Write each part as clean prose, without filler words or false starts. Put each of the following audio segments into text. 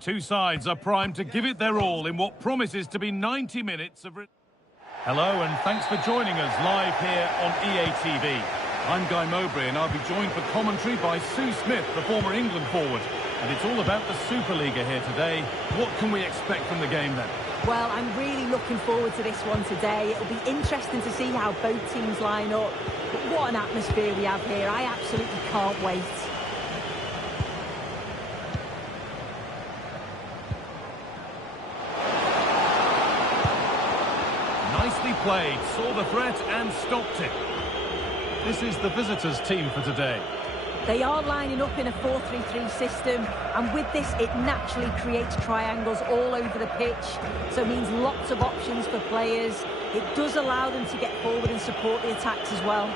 Two sides are primed to give it their all in what promises to be 90 minutes of... Hello and thanks for joining us live here on EA TV. I'm Guy Mowbray and I'll be joined for commentary by Sue Smith, the former England forward. And it's all about the Superliga here today. What can we expect from the game then? Well, I'm really looking forward to this one today. It'll be interesting to see how both teams line up. But what an atmosphere we have here. I absolutely can't wait. Nicely played, saw the threat and stopped it. This is the visitors' team for today. They are lining up in a 4-3-3 system, and with this it naturally creates triangles all over the pitch, so it means lots of options for players. It does allow them to get forward and support the attacks as well.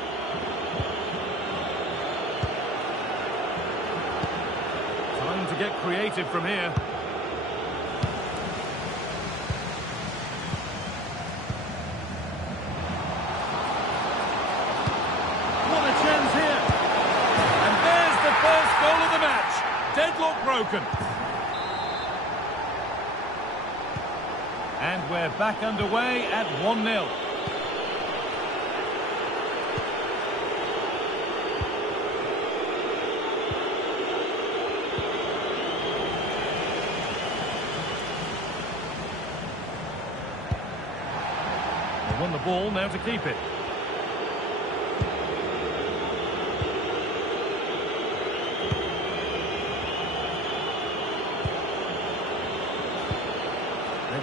Time to get creative from here. First goal of the match. Deadlock broken. And we're back underway at 1-0. They won the ball, now to keep it.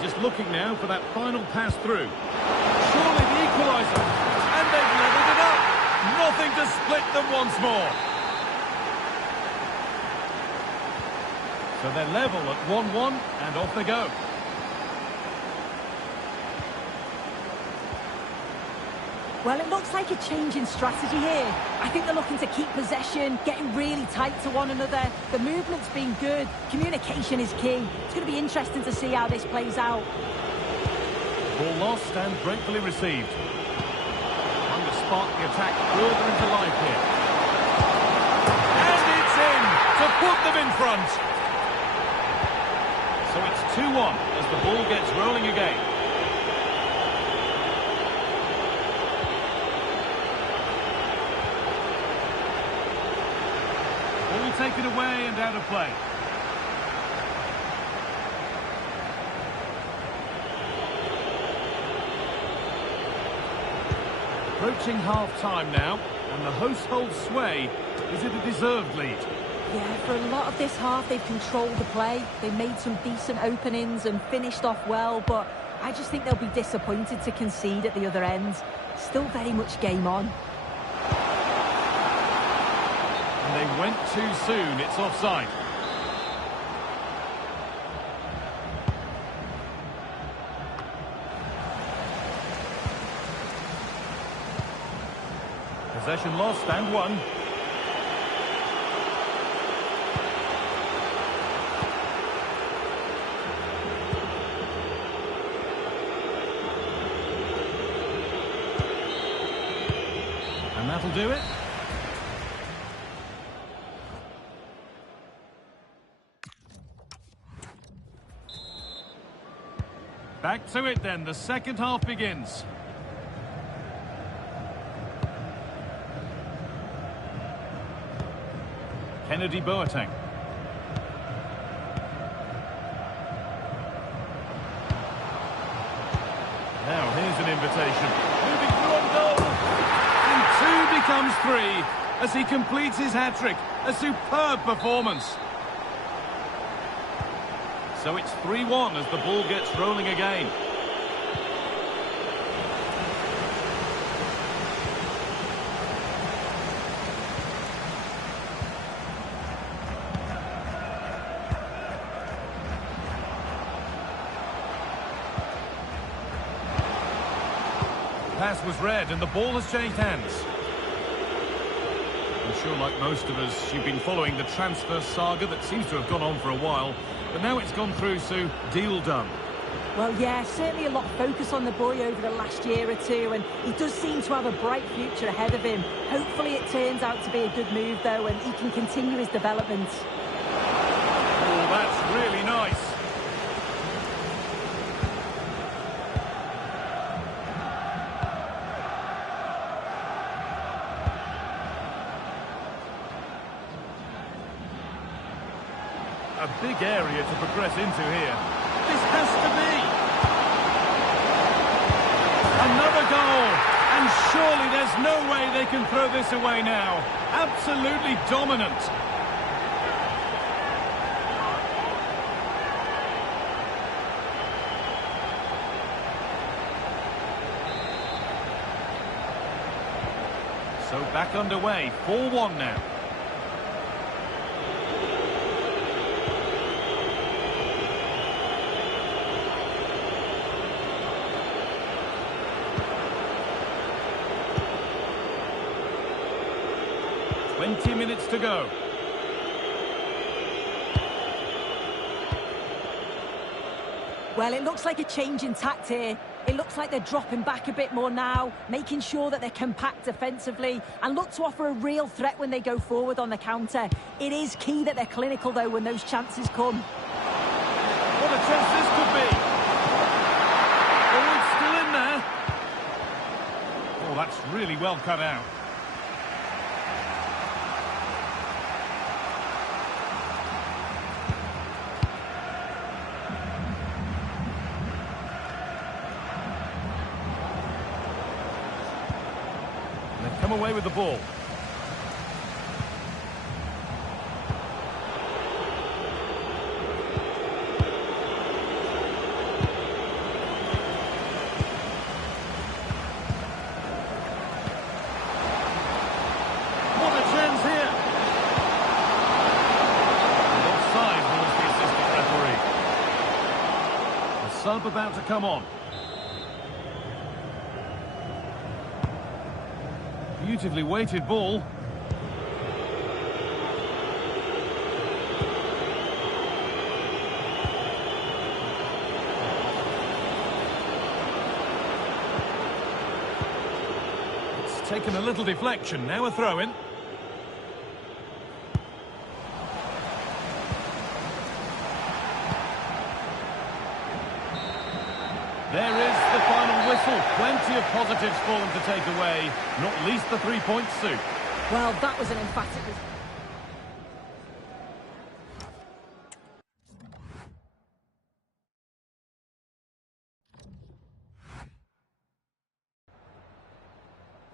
Just looking now for that final pass through. Surely the equaliser. And they've levelled it up. Nothing to split them once more. So they're level at 1-1 and off they go. Well, it looks like a change in strategy here. I think they're looking to keep possession, getting really tight to one another. The movement's been good. Communication is key. It's going to be interesting to see how this plays out. Ball lost and gratefully received. Trying to spark the attack further into life here. And it's in to put them in front. So it's 2-1 as the ball gets rolling again. Ball taken away and out of play. Approaching half-time now, and the hosts hold sway. Is it a deserved lead? Yeah, for a lot of this half, they've controlled the play. They made some decent openings and finished off well, but I just think they'll be disappointed to concede at the other end. Still very much game on. They went too soon, it's offside. Possession lost and won. And that'll do it. Back to it then, the second half begins. Kennedy Boateng. Now here's an invitation. Moving through on goal. And 2 becomes 3 as he completes his hat-trick. A superb performance. So it's 3-1 as the ball gets rolling again. Pass was read and the ball has changed hands. I'm sure, like most of us, you've been following the transfer saga that seems to have gone on for a while. But now it's gone through, Sue. Deal done. Well, yeah, certainly a lot of focus on the boy over the last year or two, and he does seem to have a bright future ahead of him. Hopefully it turns out to be a good move, though, and he can continue his development. Oh, that's really nice. A big area to progress into here. This has to be. Another goal. And surely there's no way they can throw this away now. Absolutely dominant. So back underway, 4-1 now. Twenty minutes to go. Well, it looks like a change in tact here. It looks like they're dropping back a bit more now, making sure that they're compact defensively and look to offer a real threat when they go forward on the counter. It is key that they're clinical, though, when those chances come. What a chance this could be. Oh, it's still in there. Oh, that's really well cut out. Come away with the ball. What a chance here. And offside rules the assistant referee. A sub about to come on. Beautifully weighted ball. It's taken a little deflection, now a throw-in. There is the final whistle. Plenty of positives for them to take away, not least the 3 points, Sue. Well, that was an emphatic result.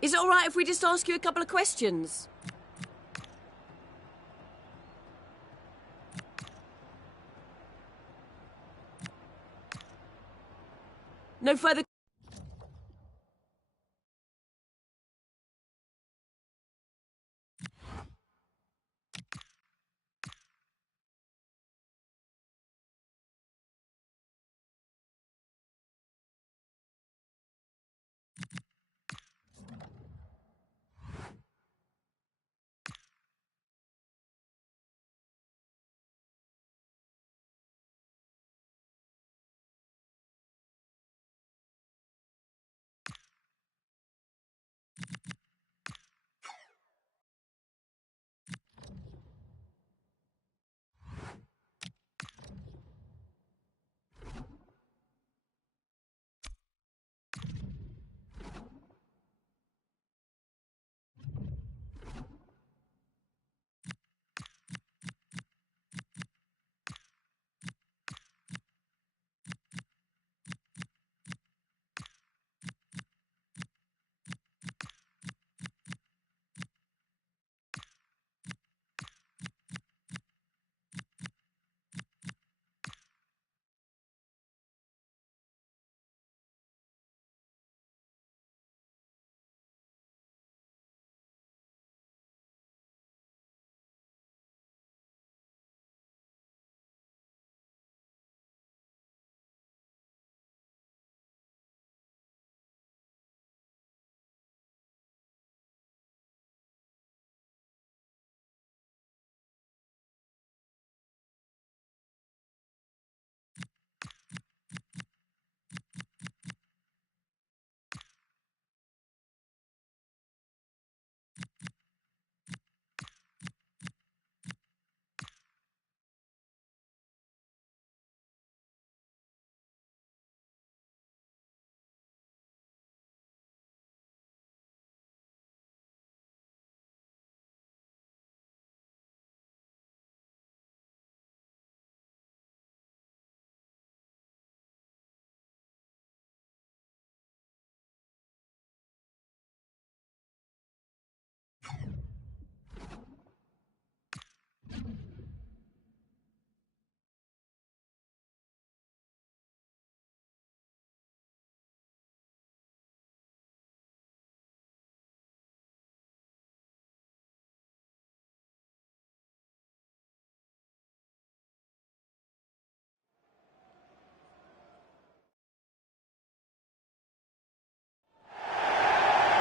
Is it all right if we just ask you a couple of questions? No further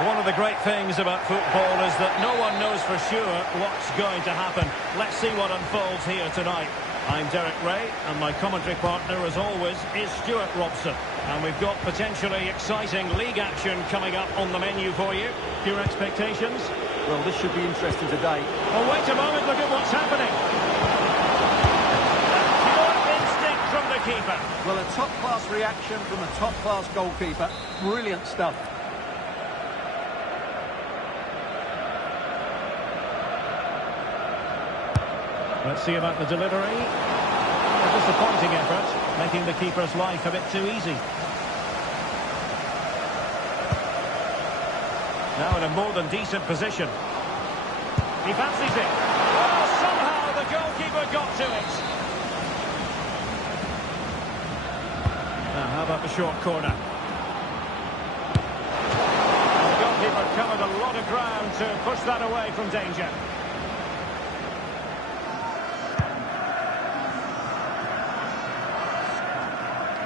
One of the great things about football is that no one knows for sure what's going to happen. Let's see what unfolds here tonight. I'm Derek Ray, and my commentary partner, as always, is Stuart Robson. And we've got potentially exciting league action coming up on the menu for you. Your expectations? Well, this should be interesting today. Oh, wait a moment, look at what's happening. Pure instinct from the keeper. Well, a top-class reaction from a top-class goalkeeper. Brilliant stuff. Let's see about the delivery. A disappointing effort, making the keeper's life a bit too easy. Now in a more than decent position. He fancies it. Oh, somehow the goalkeeper got to it. Now, how about the short corner? The goalkeeper covered a lot of ground to push that away from danger.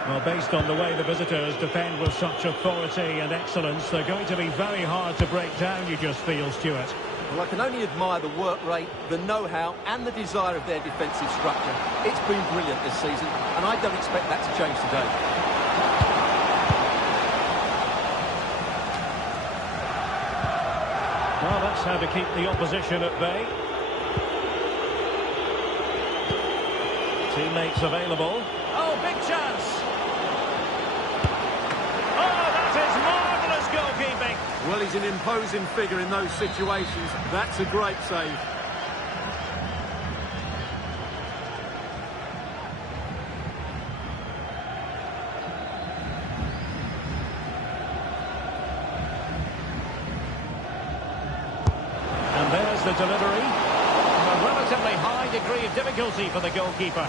Well, based on the way the visitors defend with such authority and excellence, they're going to be very hard to break down, you just feel, Stuart. Well, I can only admire the work rate, the know-how and the desire of their defensive structure. It's been brilliant this season, and I don't expect that to change today. Well, that's how to keep the opposition at bay. Teammates available. Oh, big chance! Goalkeeping. Well, he's an imposing figure in those situations. That's a great save. And there's the delivery. A relatively high degree of difficulty for the goalkeeper.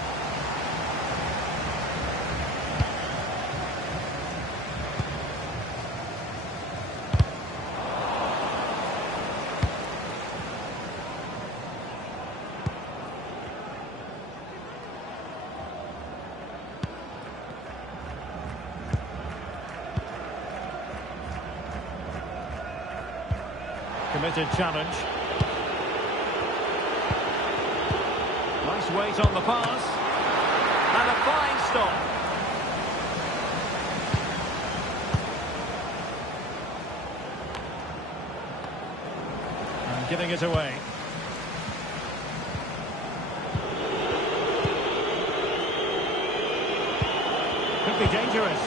Committed challenge. Nice weight on the pass. And a fine stop. And giving it away. Could be dangerous.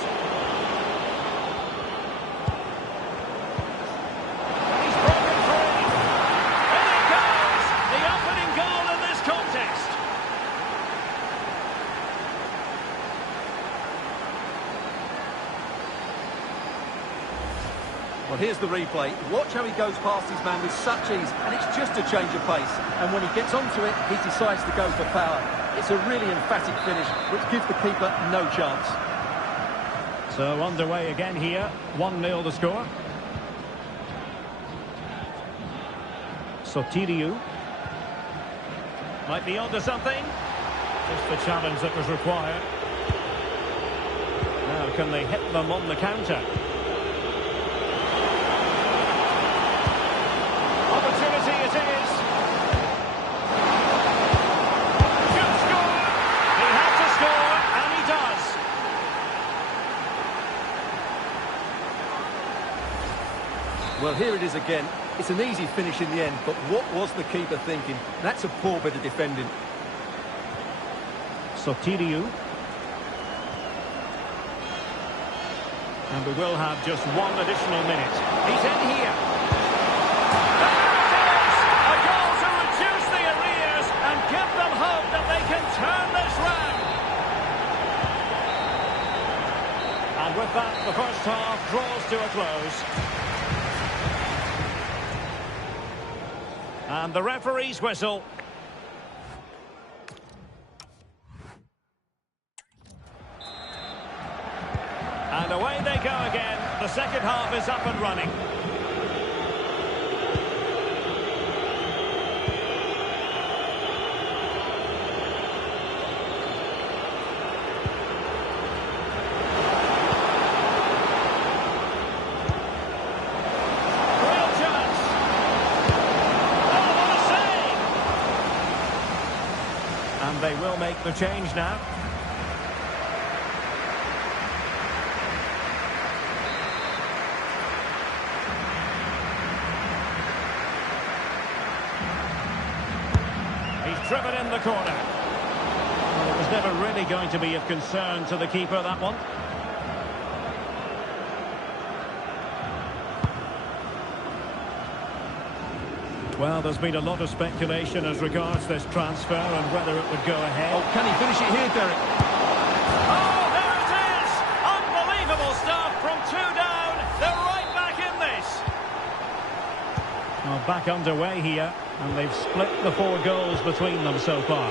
Well, here's the replay. Watch how he goes past his man with such ease, and it's just a change of pace. And when he gets onto it, he decides to go for power. It's a really emphatic finish, which gives the keeper no chance. So underway again here, 1-0 the score. Sotiriou. Might be onto something. Just the challenge that was required. Now can they hit them on the counter? Opportunity it is. Should score. He had to score, and he does. Well, here it is again. It's an easy finish in the end, but what was the keeper thinking? That's a poor bit of defending. Sotiriou. And we will have just one additional minute. He's in here. There it is! A goal to reduce the arrears and give them hope that they can turn this round. And with that, the first half draws to a close. And the referee's whistle. And away they go again. The second half is up and running. they will make the change now. He's driven in the corner. Well, it was never really going to be of concern to the keeper, that one. Well, there's been a lot of speculation as regards this transfer and whether it would go ahead. Oh, can he finish it here, Derek? Oh, there it is! Unbelievable stuff from 2 down. They're right back in this. Well, back underway here, and they've split the 4 goals between them so far.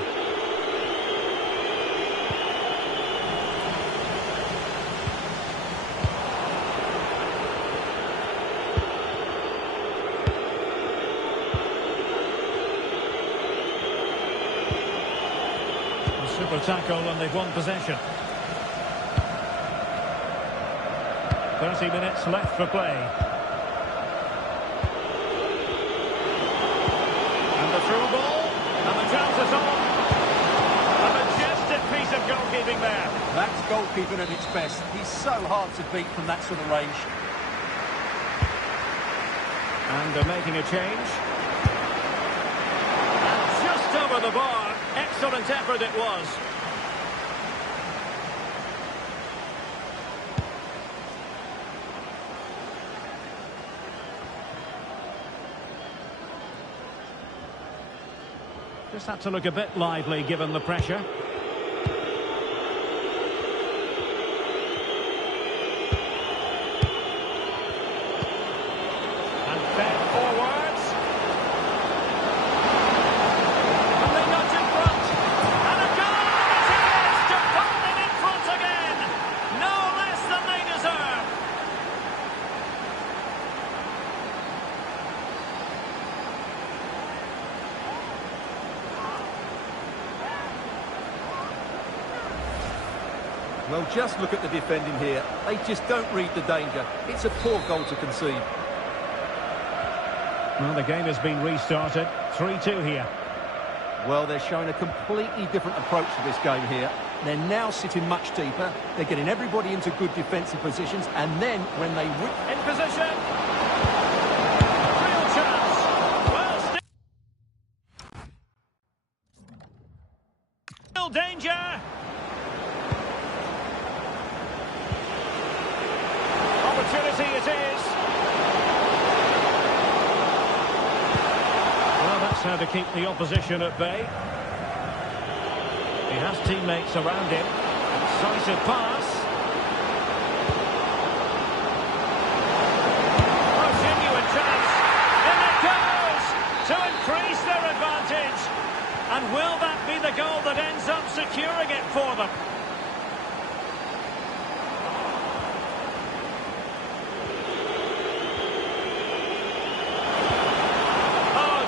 Super tackle, and they've won possession. 30 minutes left for play. And the through ball, and the chance is on. A majestic piece of goalkeeping there. That's goalkeeping at its best. He's so hard to beat from that sort of range. And they're making a change. And just over the bar. Excellent effort it was. Just had to look a bit lively given the pressure. And fed forwards. And they nudge in front. And a goal! It is! Defending in front again! No less than they deserve. Well, just look at the defending here. They just don't read the danger. It's a poor goal to concede. Well, the game has been restarted. 3-2 here. Well, they're showing a completely different approach to this game here. They're now sitting much deeper. They're getting everybody into good defensive positions. And then, when they... In position. Real chance. Well, still danger. Opportunity it is. Well, that's how to keep the opposition at bay. He has teammates around him. Decisive pass. Oh, genuine chance. In it goes to increase their advantage. And will that be the goal that ends up securing it for them?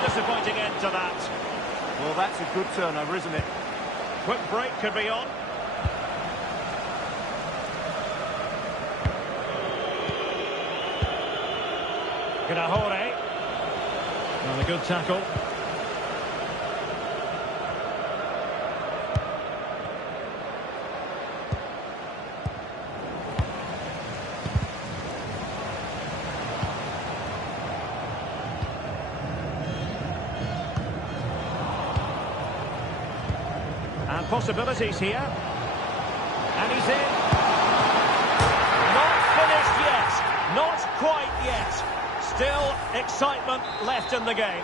Disappointing end to that. Well, that's a good turnover, isn't it? Quick break could be on. Gudahore. And a good tackle. And possibilities here. And he's in. Not finished yet. Not quite yet. Still excitement left in the game.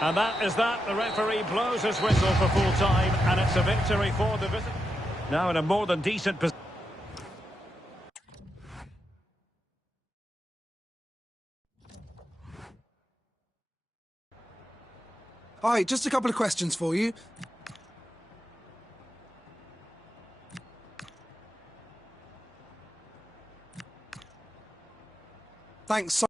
And that is that. The referee blows his whistle for full time, and it's a victory for the visitor. Now in a more than decent position. Hi, just a couple of questions for you. Thanks so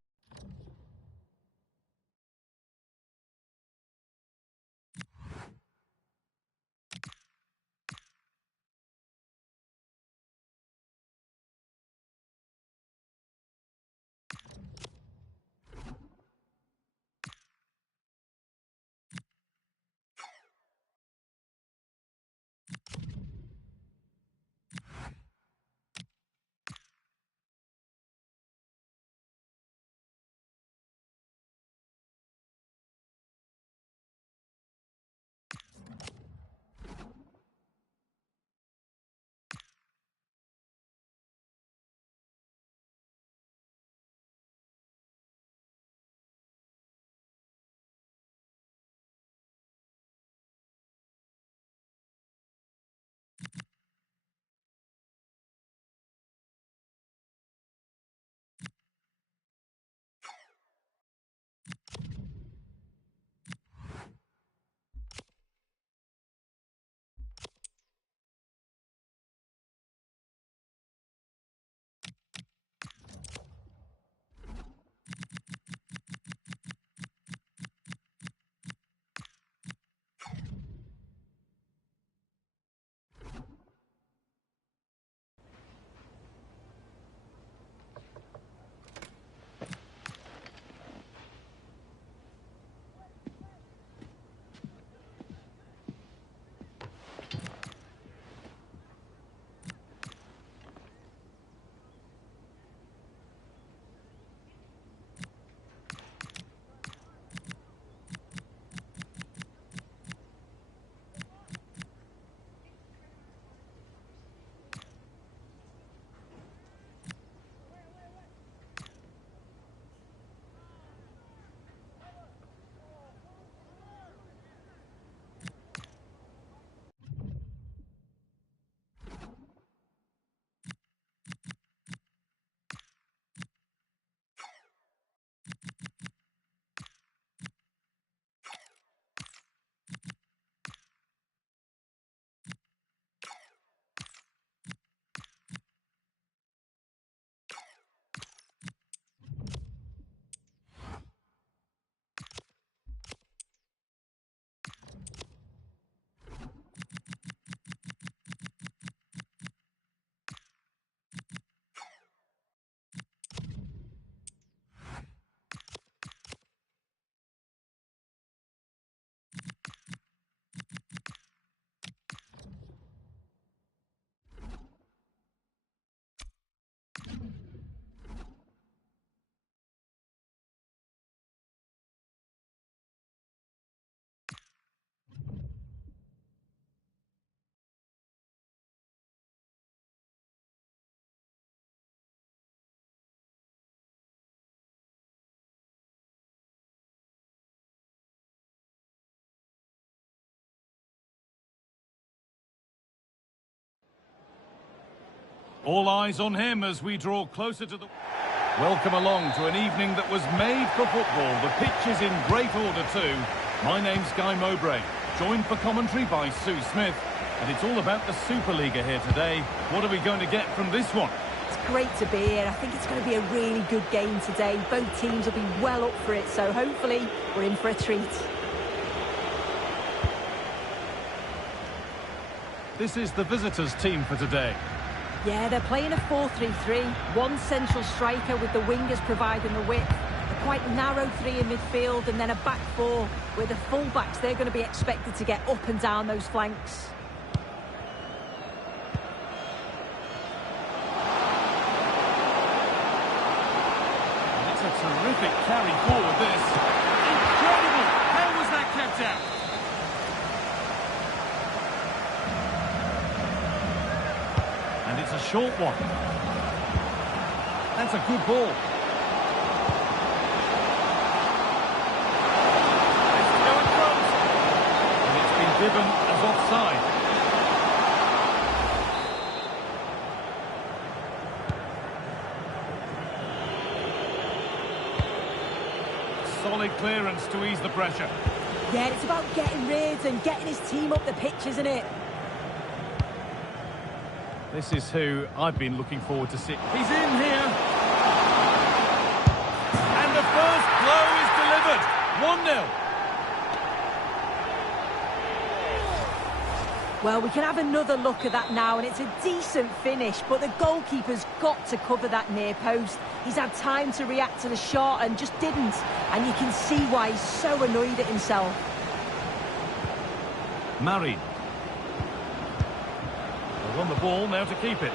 All eyes on him as we draw closer to the... Welcome along to an evening that was made for football. The pitch is in great order too. My name's Guy Mowbray, joined for commentary by Sue Smith. And it's all about the Superliga here today. What are we going to get from this one? It's great to be here. I think it's going to be a really good game today. Both teams will be well up for it, so hopefully we're in for a treat. This is the visitors' team for today. Yeah, they're playing a 4-3-3. One central striker with the wingers providing the width. A quite narrow three in midfield and then a back four with the full-backs. They're going to be expected to get up and down those flanks. That's a terrific carry forward, this. Incredible! How was that kept out? And it's a short one. That's a good ball. It's going front. And it's been given as offside. Solid clearance to ease the pressure. Yeah, it's about getting rid and getting his team up the pitch, isn't it? This is who I've been looking forward to see. He's in here. And the first blow is delivered. 1-0. Well, we can have another look at that now, and it's a decent finish, but the goalkeeper's got to cover that near post. He's had time to react to the shot and just didn't. And you can see why he's so annoyed at himself. Murray. They've won the ball, now to keep it.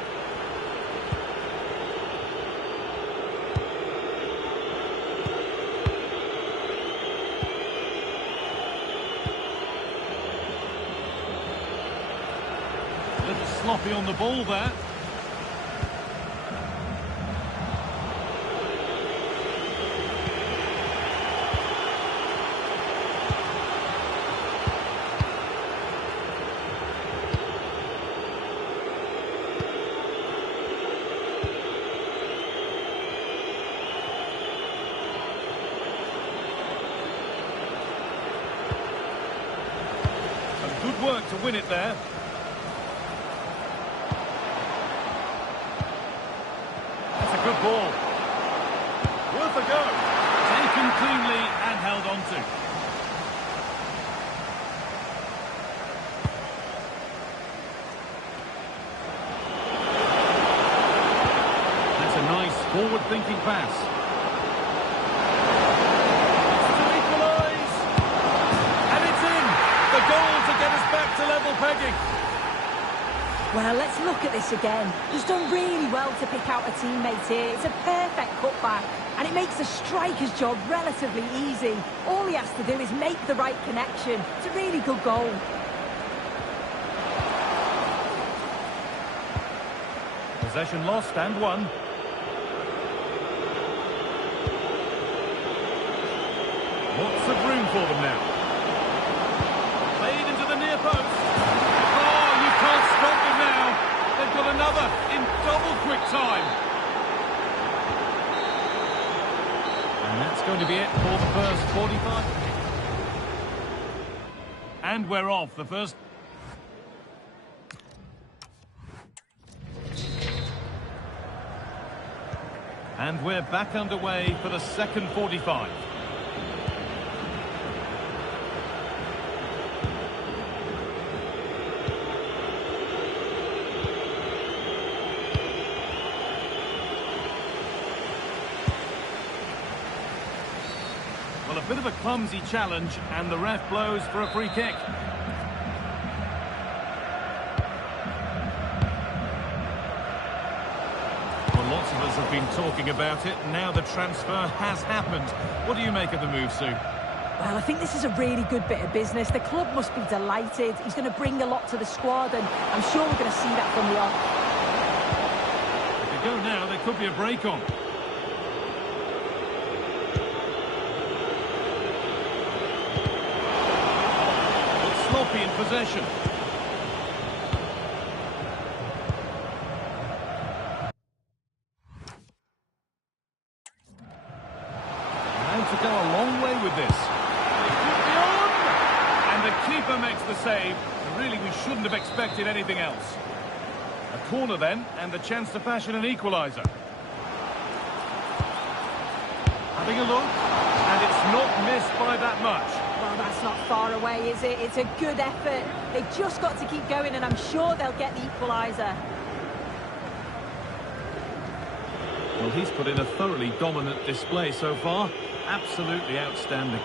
A little sloppy on the ball there. Good work to win it there. That's a good ball. Worth a go. Taken cleanly and held on to. That's a nice forward-thinking pass. Get us back to level pegging. Well, let's look at this again. He's done really well to pick out a teammate here. It's a perfect cutback, and it makes the striker's job relatively easy. All he has to do is make the right connection. It's a really good goal. Possession lost and won. Lots of room for them now. Played into the near post. Oh, you can't stop them now. They've got another in double quick time. And that's going to be it for the first 45. And we're off the first. And we're back underway for the second 45. Well, a bit of a clumsy challenge, and the ref blows for a free kick. Well, lots of us have been talking about it. Now the transfer has happened. What do you make of the move, Sue? Well, I think this is a really good bit of business. The club must be delighted. He's going to bring a lot to the squad, and I'm sure we're going to see that from the off. If they go now, there could be a break on. Sloppy in possession. makes the save. Really, we shouldn't have expected anything else. A corner then, and the chance to fashion an equaliser. Having a look, and it's not missed by that much. Well, that's not far away, is it? It's a good effort. They've just got to keep going, and I'm sure they'll get the equaliser. Well, he's put in a thoroughly dominant display so far. Absolutely outstanding.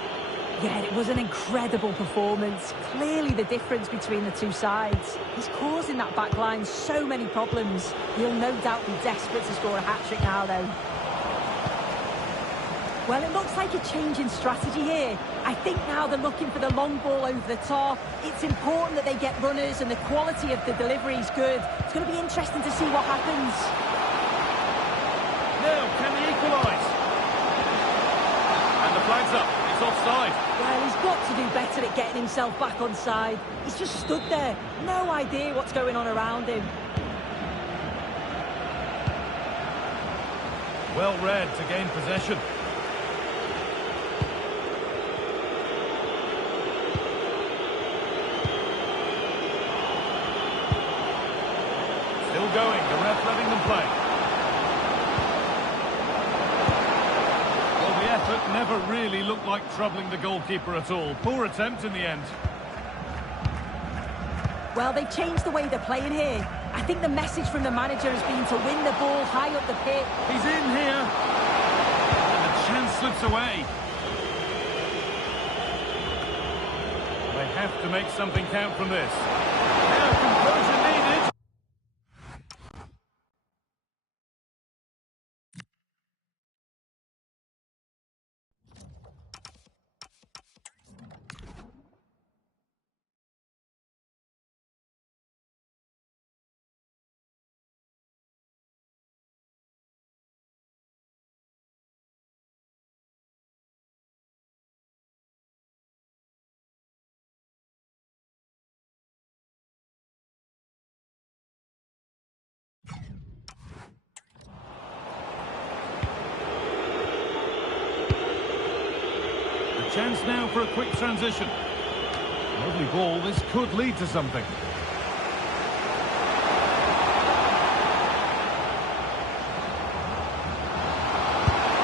Yeah, it was an incredible performance. Clearly the difference between the two sides. He's causing that back line so many problems. He'll no doubt be desperate to score a hat-trick now, though. Well, it looks like a change in strategy here. I think now they're looking for the long ball over the top. It's important that they get runners, and the quality of the delivery is good. It's going to be interesting to see what happens. Now, can they equalise? And the flag's up. It's offside. Well, he's got to do better at getting himself back on side. He's just stood there. No idea what's going on around him. Well read to gain possession. Still going, the ref letting them play. Well, the effort never really looked like troubling the goalkeeper at all. Poor attempt in the end. Well, they've changed the way they're playing here. I think the message from the manager has been to win the ball high up the pitch. He's in here. And the chance slips away. They have to make something count from this. Now composure needed. Chance now for a quick transition. Lovely ball, this could lead to something.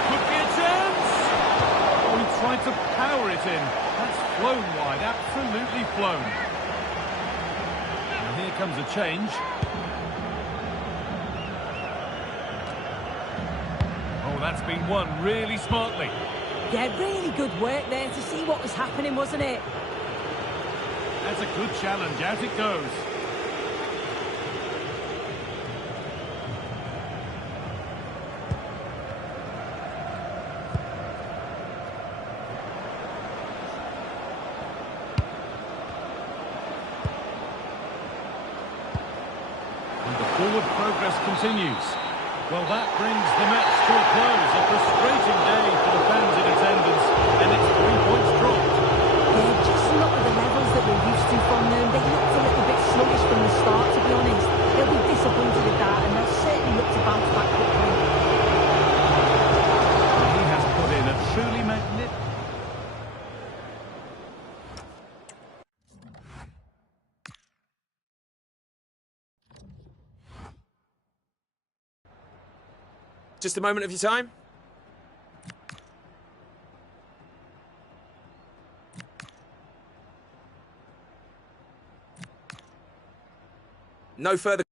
Could be a chance! Oh, he tried to power it in. That's flown wide, absolutely flown. And here comes a change. Oh, that's been won really smartly. Yeah, really good work there to see what was happening, wasn't it? That's a good challenge. Out it goes. And the forward progress continues. Well, that brings the match to a close. A frustrating day for the fans in attendance, and it's 3 points dropped. They're just not at the levels that we're used to from them. They looked a little bit sluggish from the start, to be honest. They'll be disappointed with that, and they'll certainly look to bounce back quickly. He has put in a truly magnificent... Just a moment of your time. No further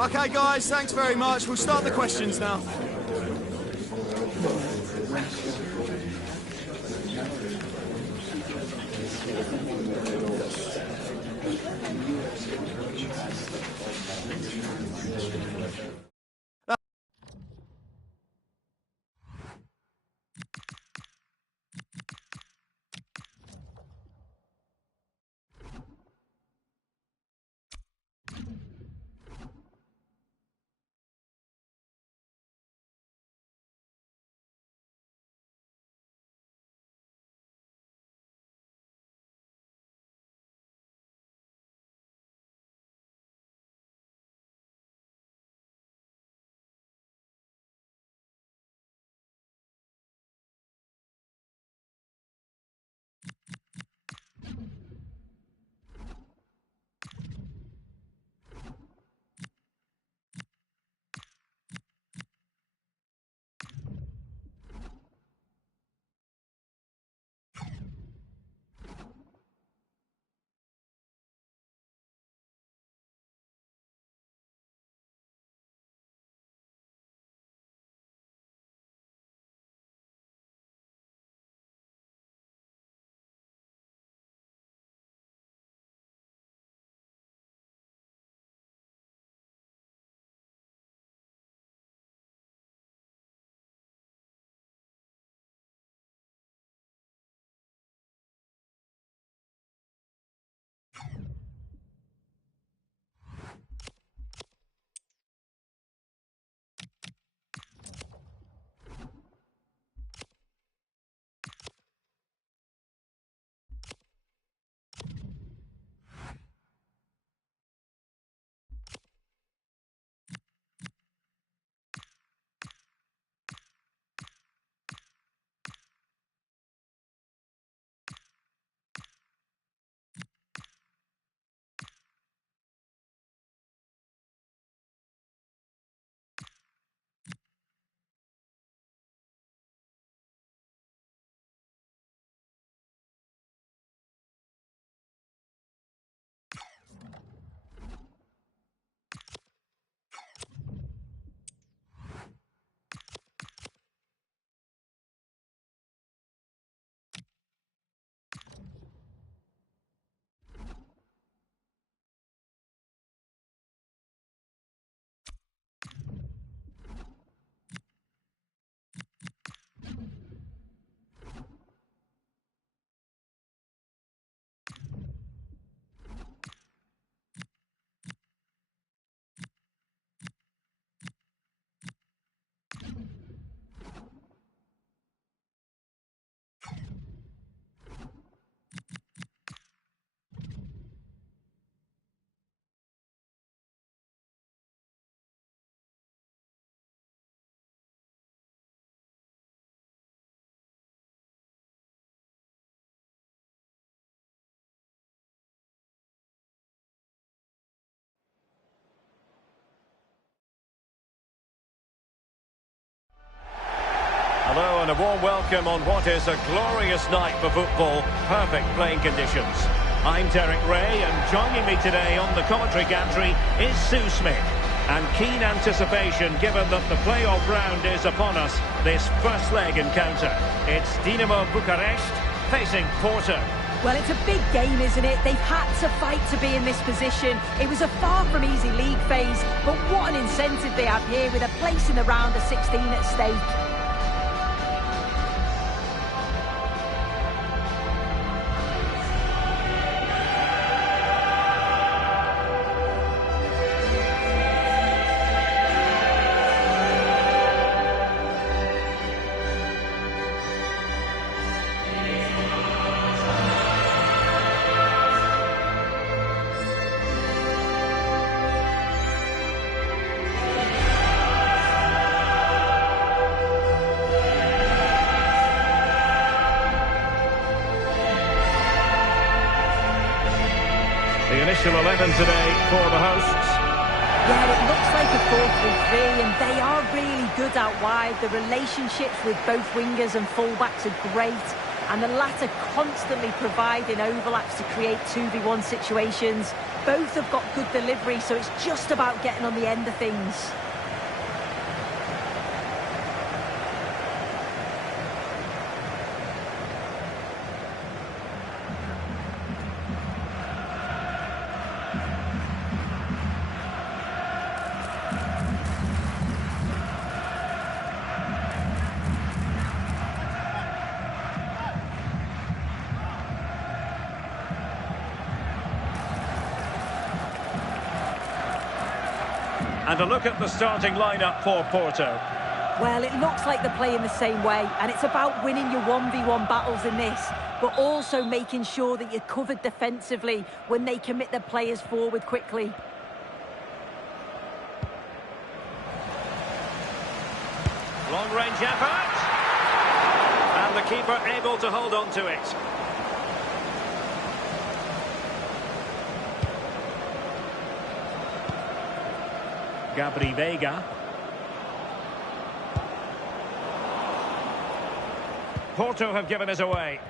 OK, guys, thanks very much. We'll start the questions now. Hello and a warm welcome on what is a glorious night for football. Perfect playing conditions. I'm Derek Ray, and joining me today on the commentary gantry is Sue Smith. And keen anticipation given that the playoff round is upon us, this first leg encounter. It's Dinamo Bucharest facing Porto. Well, it's a big game, isn't it? They've had to fight to be in this position. It was a far from easy league phase, but what an incentive they have here with a place in the round of 16 at stake. The initial 11 today for the hosts. Yeah, it looks like a 4-3-3, and they are really good out wide. The relationships with both wingers and fullbacks are great. and the latter constantly providing overlaps to create 2v1 situations. Both have got good delivery, so it's just about getting on the end of things. And a look at the starting lineup for Porto. Well, it looks like they're playing the same way, and it's about winning your 1v1 battles in this, but also making sure that you're covered defensively when they commit their players forward quickly. Long-range effort. And the keeper able to hold on to it. Gabri Veiga. Porto have given us away.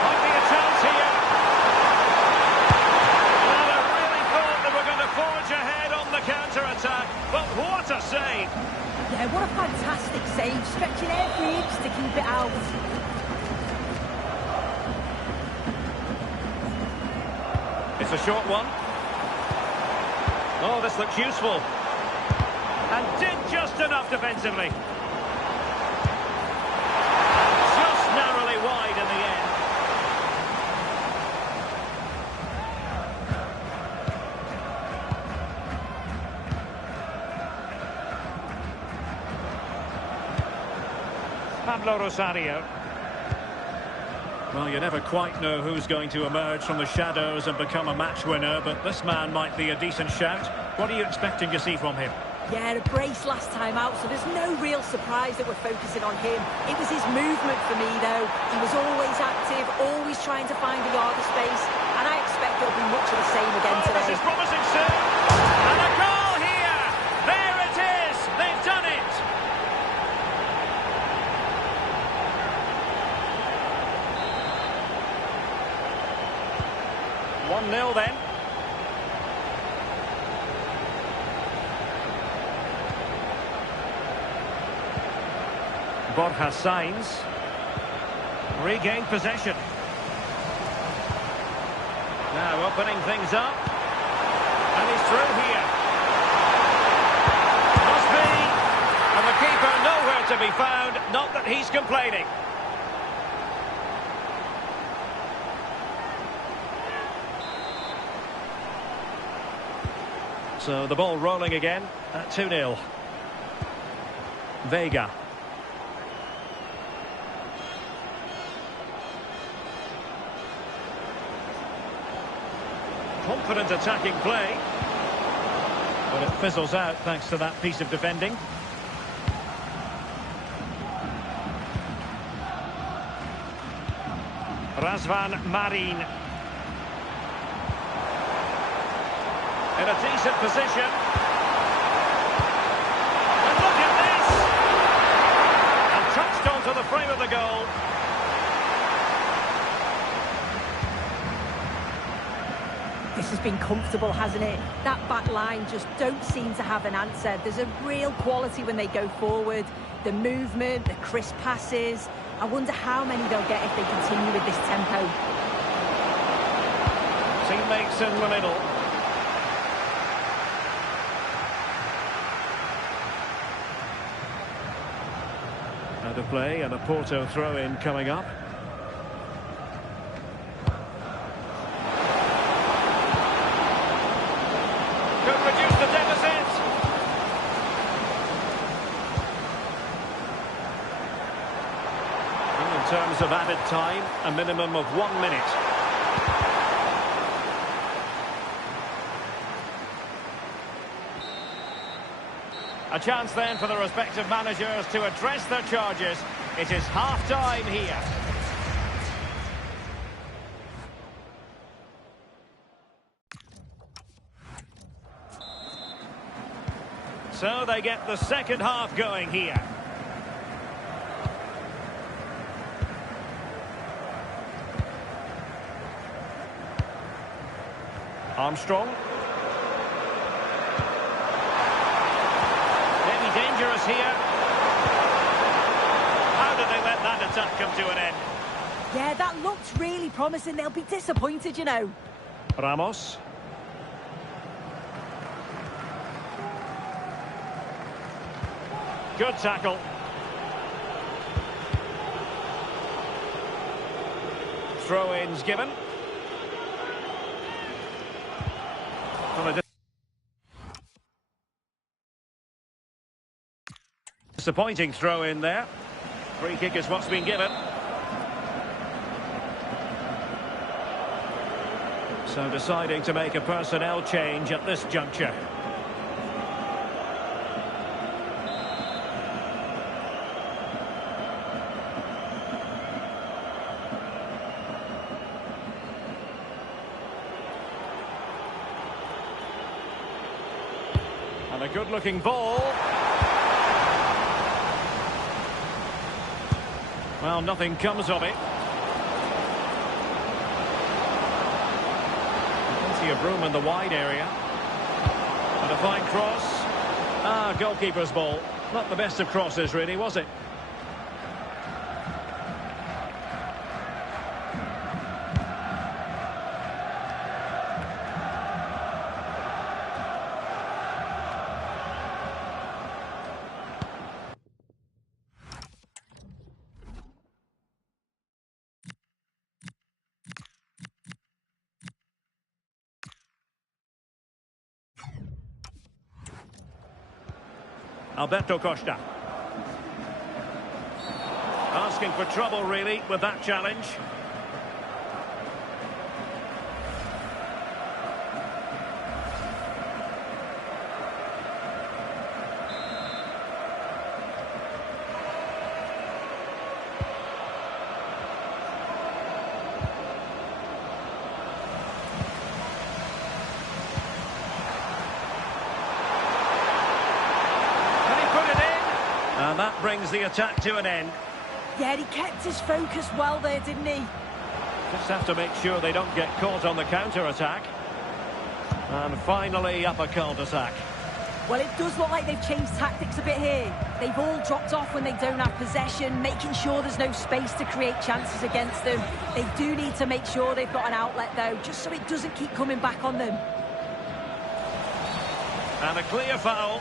Might be a chance here. Well, I really thought they were going to forge ahead on the counter-attack, but what a save! Yeah, what a fantastic save, stretching every inch to keep it out. It's a short one. Oh, this looks useful. And did just enough defensively. And just narrowly wide in the end. Pablo Rosario. Well, you never quite know who's going to emerge from the shadows and become a match winner, but this man might be a decent shout. What are you expecting to see from him? Yeah, a brace last time out, so there's no real surprise that we're focusing on him. It was his movement for me, though. He was always active, always trying to find a yard of space, and I expect it'll be much of the same again today. This is promising soon. And a goal here! There it is! They've done it! 1-0 then. Borja Sainz regained possession. Now opening things up. And he's through here. Must be. And the keeper nowhere to be found. Not that he's complaining. So the ball rolling again at 2-0. Veiga. Confident attacking play. But it fizzles out thanks to that piece of defending. Razvan Marin. In a decent position. And look at this! And touched onto the frame of the goal. This has been comfortable, hasn't it? That back line just don't seem to have an answer. There's a real quality when they go forward. The movement, the crisp passes. I wonder how many they'll get if they continue with this tempo. Teammates in the middle. Out of play and a Porto throw-in coming up. Could reduce the deficit. In terms of added time, a minimum of 1 minute. A chance then for the respective managers to address their charges. It is half-time here. So they get the second half going here. Armstrong. Maybe dangerous here. How did they let that attack come to an end? Yeah, that looked really promising. They'll be disappointed, you know. Ramos. Good tackle. Throw-ins given. From a disappointing throw-in there. Free kick is what's been given. So deciding to make a personnel change at this juncture. And a good-looking ball. Well, nothing comes of it. Plenty of room in the wide area. And a fine cross. Ah, goalkeeper's ball. Not the best of crosses, really, was it? Alberto Costa. Asking for trouble, really, with that challenge. And that brings the attack to an end. Yeah, he kept his focus well there, didn't he? Just have to make sure they don't get caught on the counter-attack. And finally, up a cul-de-sac. Well, it does look like they've changed tactics a bit here. They've all dropped off when they don't have possession, making sure there's no space to create chances against them. They do need to make sure they've got an outlet, though, just so it doesn't keep coming back on them. And a clear foul.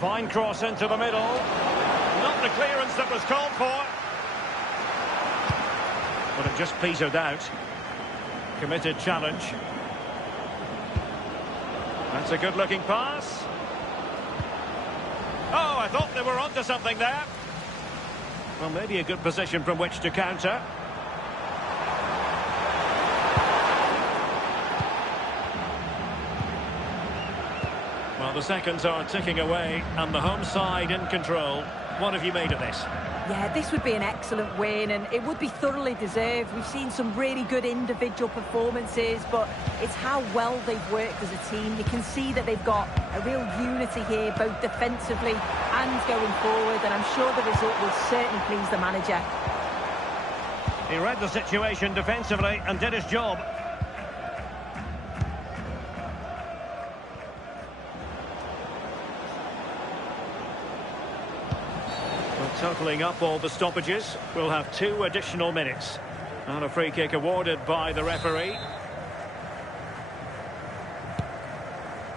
Fine cross into the middle. Not the clearance that was called for. But it just petered out. Committed challenge. That's a good-looking pass. Oh, I thought they were onto something there. Well, maybe a good position from which to counter. Well, the seconds are ticking away, and the home side in control. What have you made of this? Yeah, this would be an excellent win, and it would be thoroughly deserved. We've seen some really good individual performances, but it's how well they've worked as a team. You can see that they've got a real unity here, both defensively and going forward, and I'm sure the result will certainly please the manager. He read the situation defensively and did his job. Totalling up all the stoppages, we'll have 2 additional minutes. And a free kick awarded by the referee.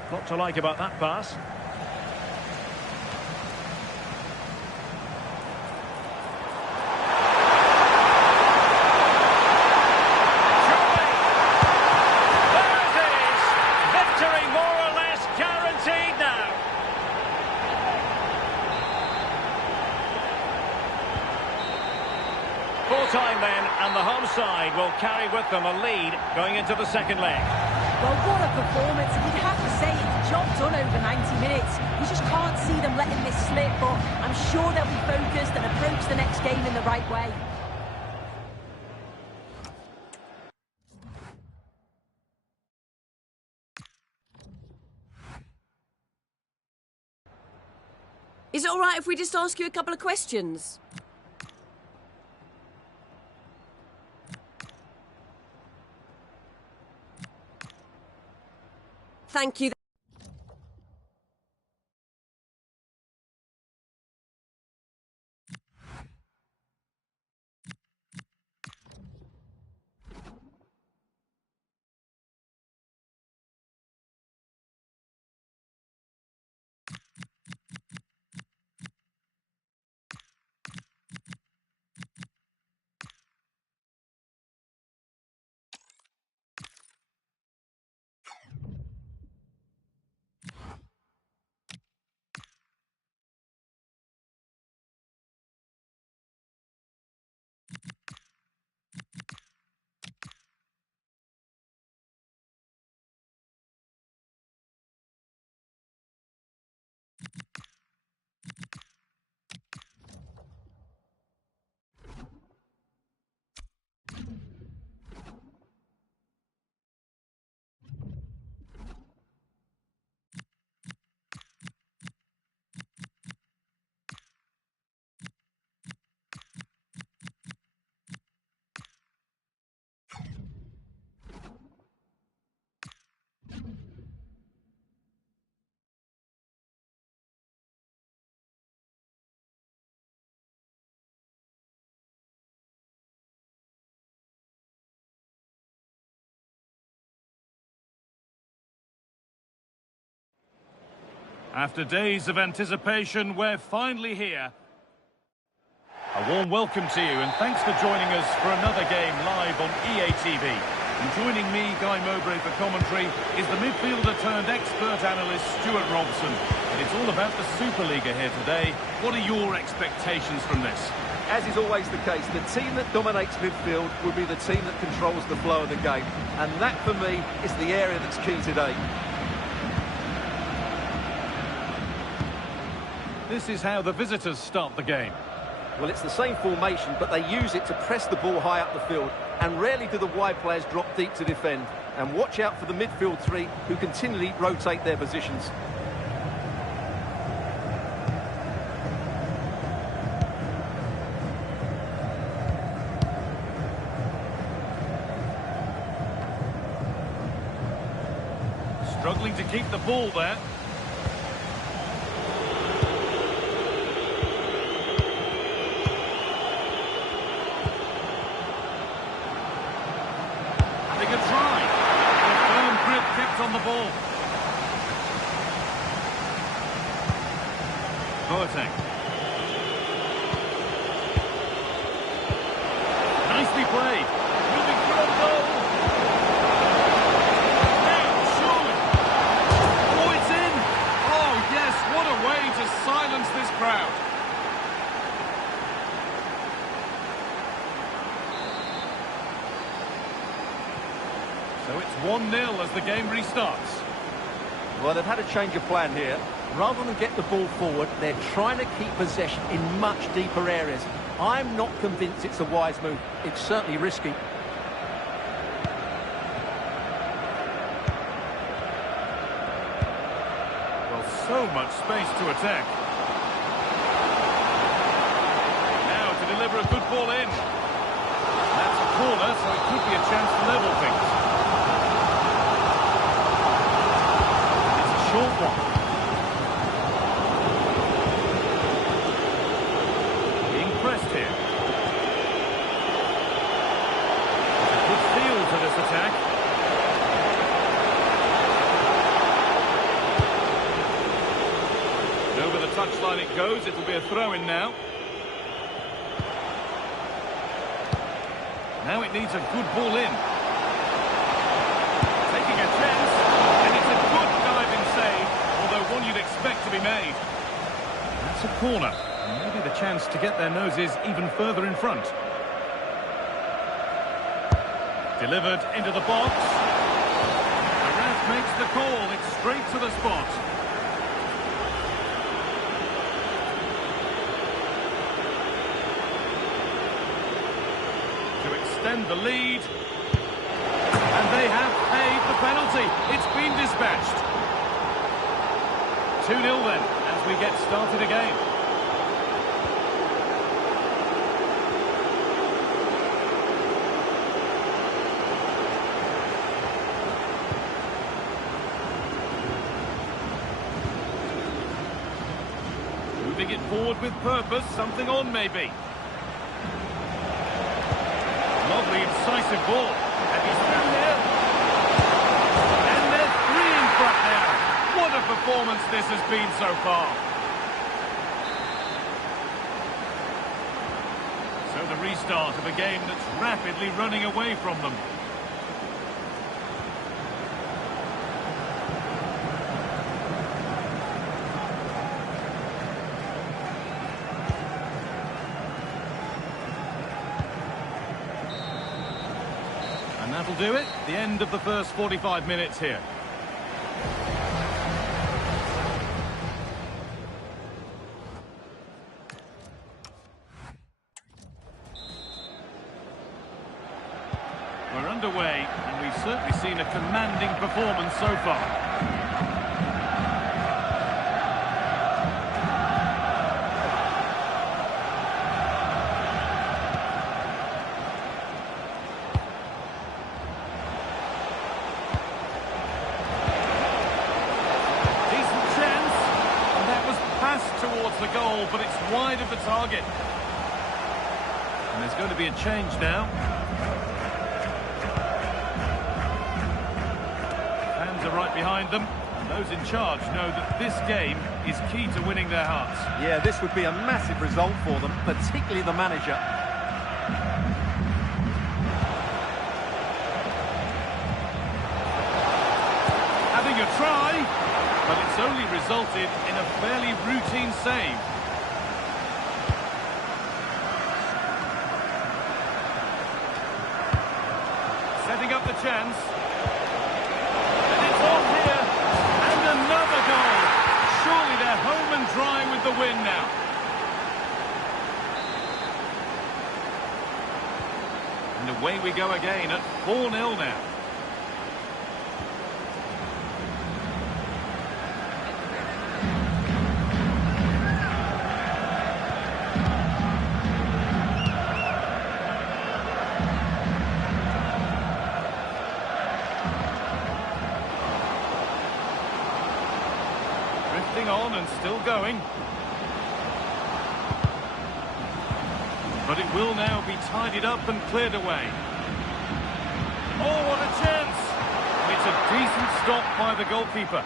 What to like about that pass? Surely! There it is! Victory more or less guaranteed now. Full time then, and the home side will carry with them a lead going into the second leg. Well, what a performance. You'd have to say it's job done over 90 minutes. You just can't see them letting this slip, but I'm sure they'll be focused and approach the next game in the right way. Is it all right if we just ask you a couple of questions? Thank you. After days of anticipation, we're finally here. A warm welcome to you, and thanks for joining us for another game live on EA TV. And joining me, Guy Mowbray, for commentary is the midfielder turned expert analyst Stuart Robson. And it's all about the Superliga here today. What are your expectations from this? As is always the case, the team that dominates midfield will be the team that controls the flow of the game. And that, for me, is the area that's key today. This is how the visitors start the game. Well, it's the same formation, but they use it to press the ball high up the field. And rarely do the wide players drop deep to defend. And watch out for the midfield three, who continually rotate their positions. Struggling to keep the ball there. Having a try. A firm grip kept on the ball. Boateng. Nicely played. Moving through a goal. What a way to silence this crowd. So it's 1-0 as the game restarts. Well, they've had a change of plan here. Rather than get the ball forward, they're trying to keep possession in much deeper areas. I'm not convinced it's a wise move. It's certainly risky. So much space to attack. Now to deliver a good ball in. That's a corner, so it could be a chance to level things. It's a short one. Being pressed here. There's a good feel to this attack. Over the touchline it goes, it'll be a throw-in now. Now it needs a good ball in. Taking a chance, and it's a good diving save, although one you'd expect to be made. That's a corner, and maybe the chance to get their noses even further in front. Delivered into the box. The ref may makes the call. It's straight to the spot. To extend the lead. And they have paid the penalty. It's been dispatched. 2-0 then, as we get started again. Moving it forward with purpose, something on maybe. Lovely incisive ball. And he's through here. And there's 3 in front now. What a performance this has been so far. So the restart of a game that's rapidly running away from them. And that'll do it. The end of the first 45 minutes here. We're underway, and we've certainly seen a commanding performance so far. Towards the goal, but it's wide of the target. And there's going to be a change now. Fans are right behind them, and those in charge know that this game is key to winning their hearts. Yeah, this would be a massive result for them, particularly the manager. Having a try. But it's only resulted in a fairly routine save. Setting up the chance. And it's on here. And another goal. Surely they're home and dry with the win now. And away we go again at 4-0 now. On and still going. But it will now be tidied up and cleared away. Oh, what a chance! It's a decent stop by the goalkeeper.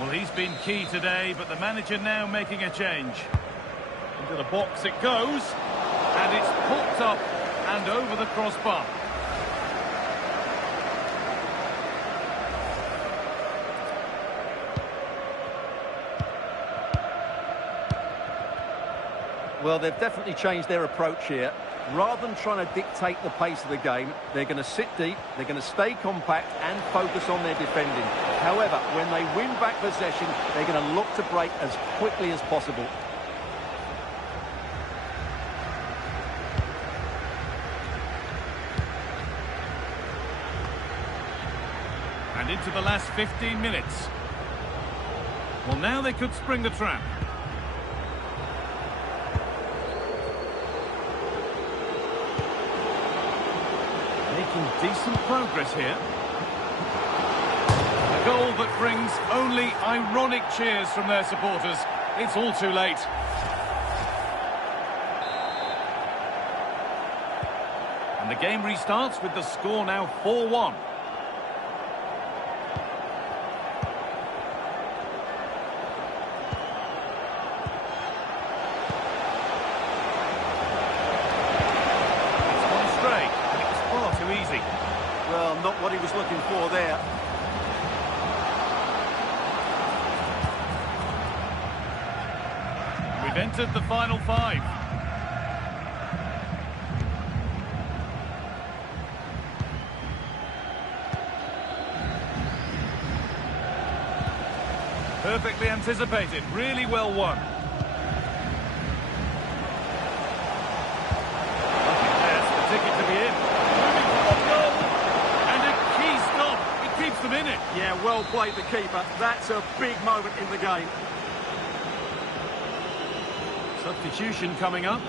Well, he's been key today, but the manager now making a change. Into the box it goes, and it's popped up and over the crossbar. Well, they've definitely changed their approach here. Rather than trying to dictate the pace of the game, they're going to sit deep, they're going to stay compact and focus on their defending. However, when they win back possession, they're going to look to break as quickly as possible. And into the last 15 minutes. Well, now they could spring the trap. Making decent progress here. A goal that brings only ironic cheers from their supporters. It's all too late. And the game restarts with the score now 4-1. Well, not what he was looking for there. We've entered the final 5. Perfectly anticipated, really well won. I think that's the ticket to be in. Moving for goal, and a key stop. It keeps them in it. Yeah, well played the keeper. That's a big moment in the game. Substitution coming up.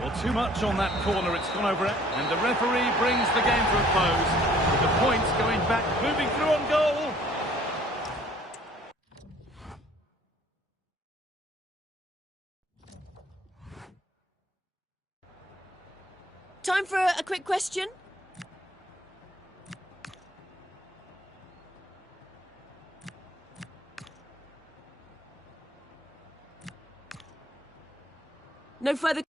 Well, too much on that corner. It's gone over it. And the referee brings the game to a close. With the points going back, moving through on goal. Time for a quick question. No further...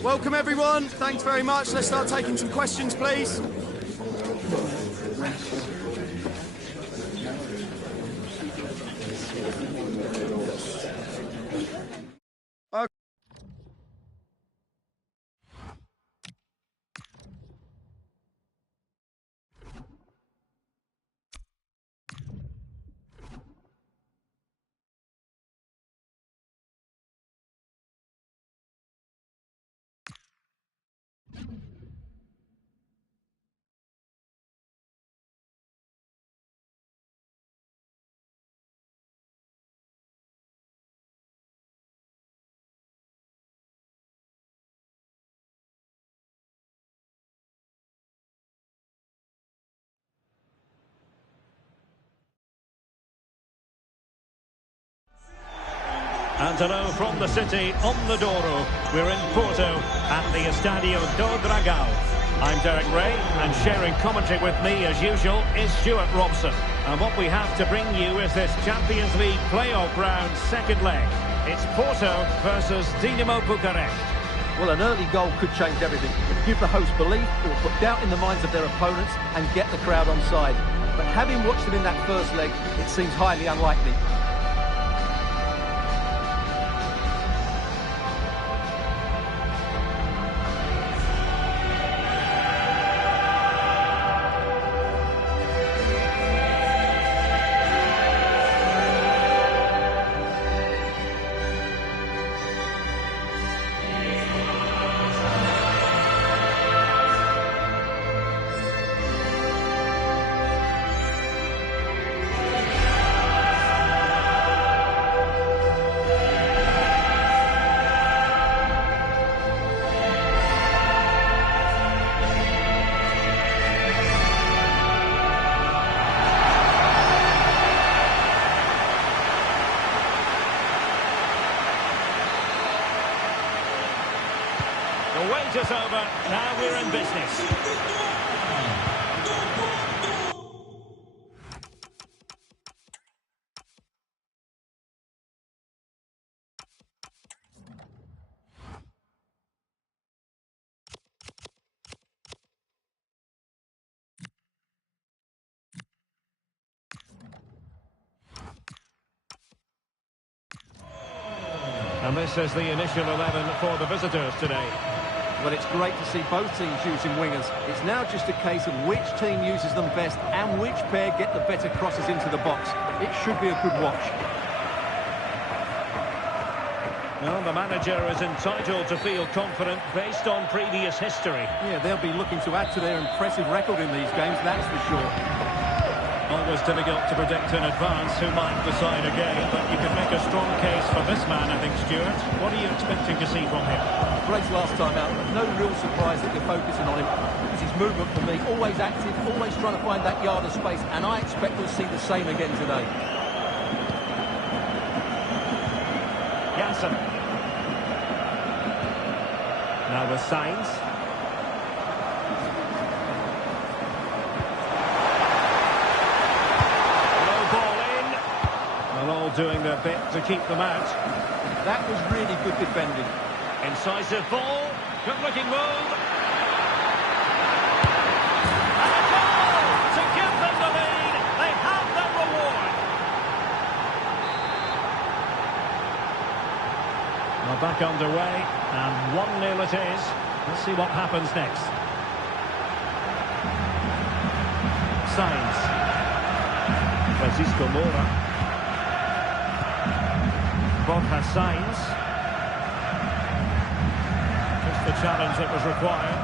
Welcome, everyone. Thanks very much. Let's start taking some questions, please. And hello from the city, on the Douro. We're in Porto at the Estadio do Dragão. I'm Derek Ray, and sharing commentary with me, as usual, is Stuart Robson. And what we have to bring you is this Champions League playoff round second leg. It's Porto versus Dinamo Bucharest. Well, an early goal could change everything. It would give the host belief, it would put doubt in the minds of their opponents and get the crowd on side. But having watched them in that first leg, it seems highly unlikely. The wait is over. Now we're in business. And this is the initial 11 for the visitors today. Well, it's great to see both teams using wingers. It's now just a case of which team uses them best and which pair get the better crosses into the box. It should be a good watch. Well, the manager is entitled to feel confident based on previous history. Yeah, they'll be looking to add to their impressive record in these games, that's for sure. Always difficult to predict in advance who might decide a game, but you can make a strong case for this man, I think, Stuart. What are you expecting to see from him? Great last time out, but no real surprise that you're focusing on him. It's his movement for me, always active, always trying to find that yard of space, and I expect we'll see the same again today. Janssen. Now with Sainz. All doing their bit to keep them out. That was really good defending. Incisive ball, good-looking move. And a goal to give them the lead. They have their reward. We're back underway, and 1-0 it is. Let's see what happens next. Sainz. Francisco Moura. Borja Sainz. Just the challenge that was required.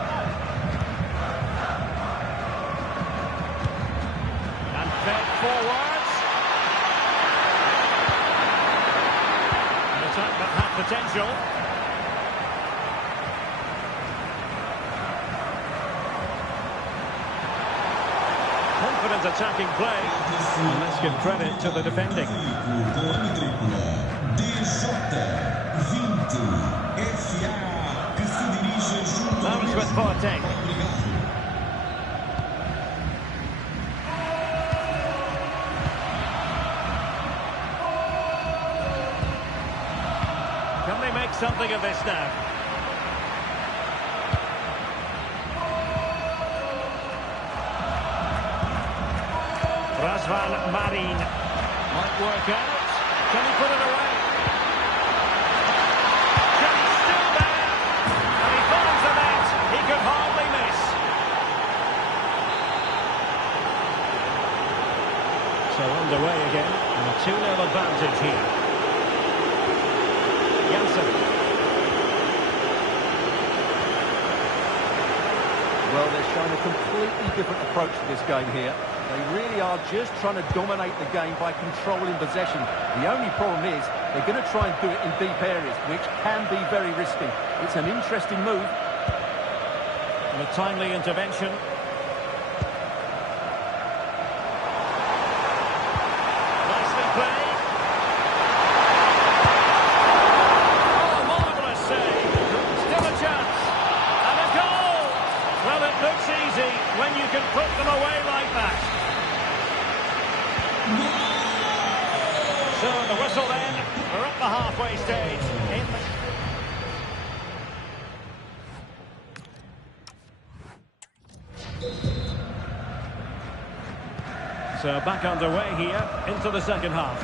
And fed forwards. An attack that had potential. Confident attacking play. And let's give credit to the defending. Lounge with Forte. Can they make something of this now? Razvan Marin might work out. Can he put it away? Could hardly miss. So underway again, and a 2-0 advantage here. Janssen. Well, they're showing a completely different approach to this game here. They really are just trying to dominate the game by controlling possession. The only problem is they're going to try and do it in deep areas, which can be very risky. It's an interesting move. And a timely intervention. Nicely played. Oh, marvellous save. Still a chance. And a goal. Well, it looks easy when you can put them away like that. So the whistle then. We're at the halfway stage. So back underway here into the second half.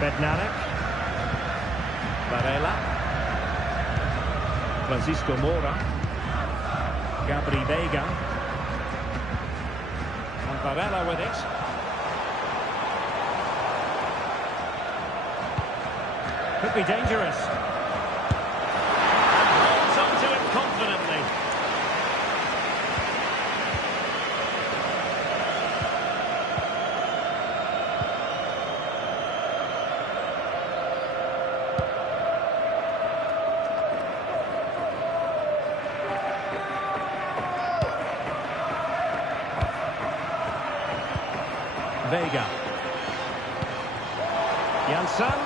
Bednarek. Varela. Francisco Moura. Gabri Veiga. And Varela with it. Could be dangerous. Confidently. Veiga. Janssen.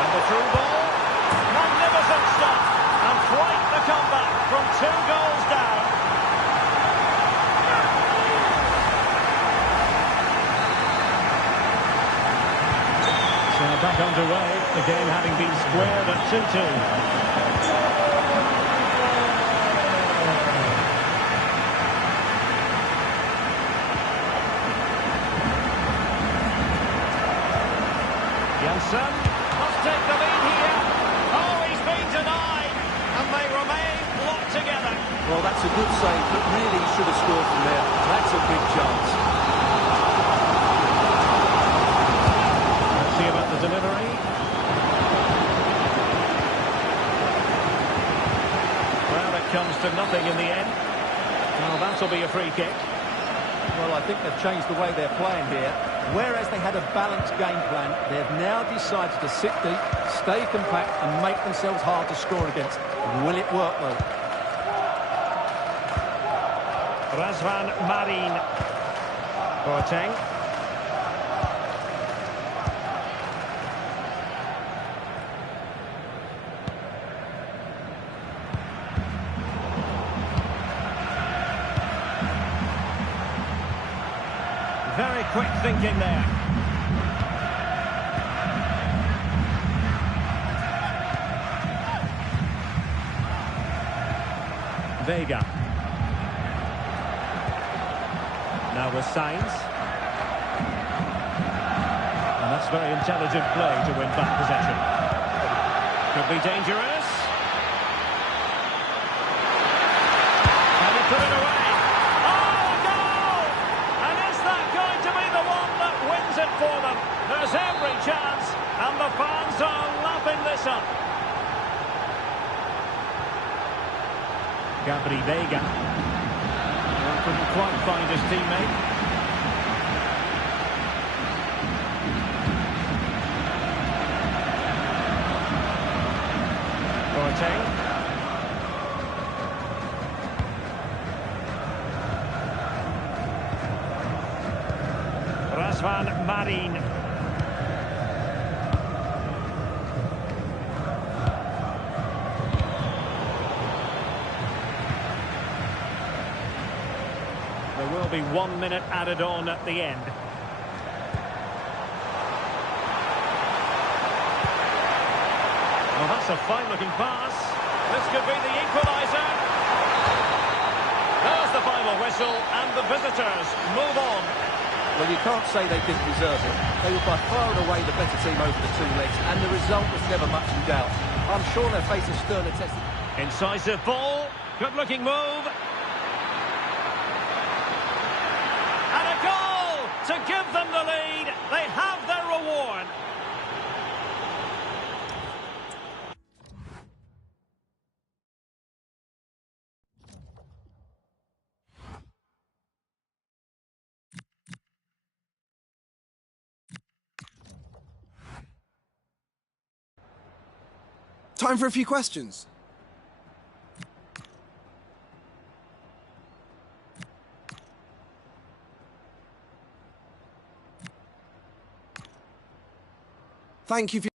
And the through ball. Magnificent stuff. And quite the comeback from 2 goals down. So back underway, the game having been squared at 2-2. Janssen must take the lead here. Oh, he's been denied, and they remain locked together. Well, that's a good save, but really he should have scored from there. That's a big chance. Let's see about the delivery. Well, it comes to nothing in the end. Well, that'll be a free kick. Well, I think they've changed the way they're playing here. Whereas they had a balanced game plan, they've now decided to sit deep, stay compact and make themselves hard to score against. Will it work, though? Razvan Marin. Boateng. Very quick thinking there. Vega. Now with Sainz. And that's very intelligent play to win back possession. Could be dangerous. And he put it away. For them. There's every chance, and the fans are lapping this up. Gabri Vega. Well, couldn't quite find his teammate. Boateng. Razvan Marin. There will be 1 minute added on at the end. Well, that's a fine-looking pass. This could be the equaliser. There's the final whistle, and the visitors move on. Well, you can't say they didn't deserve it. They were by far and away the better team over the 2 legs, and the result was never much in doubt. I'm sure they'll face a sterner test. Incisive ball, good-looking move. And a goal to give them the lead. They have their reward. Time for a few questions. Thank you for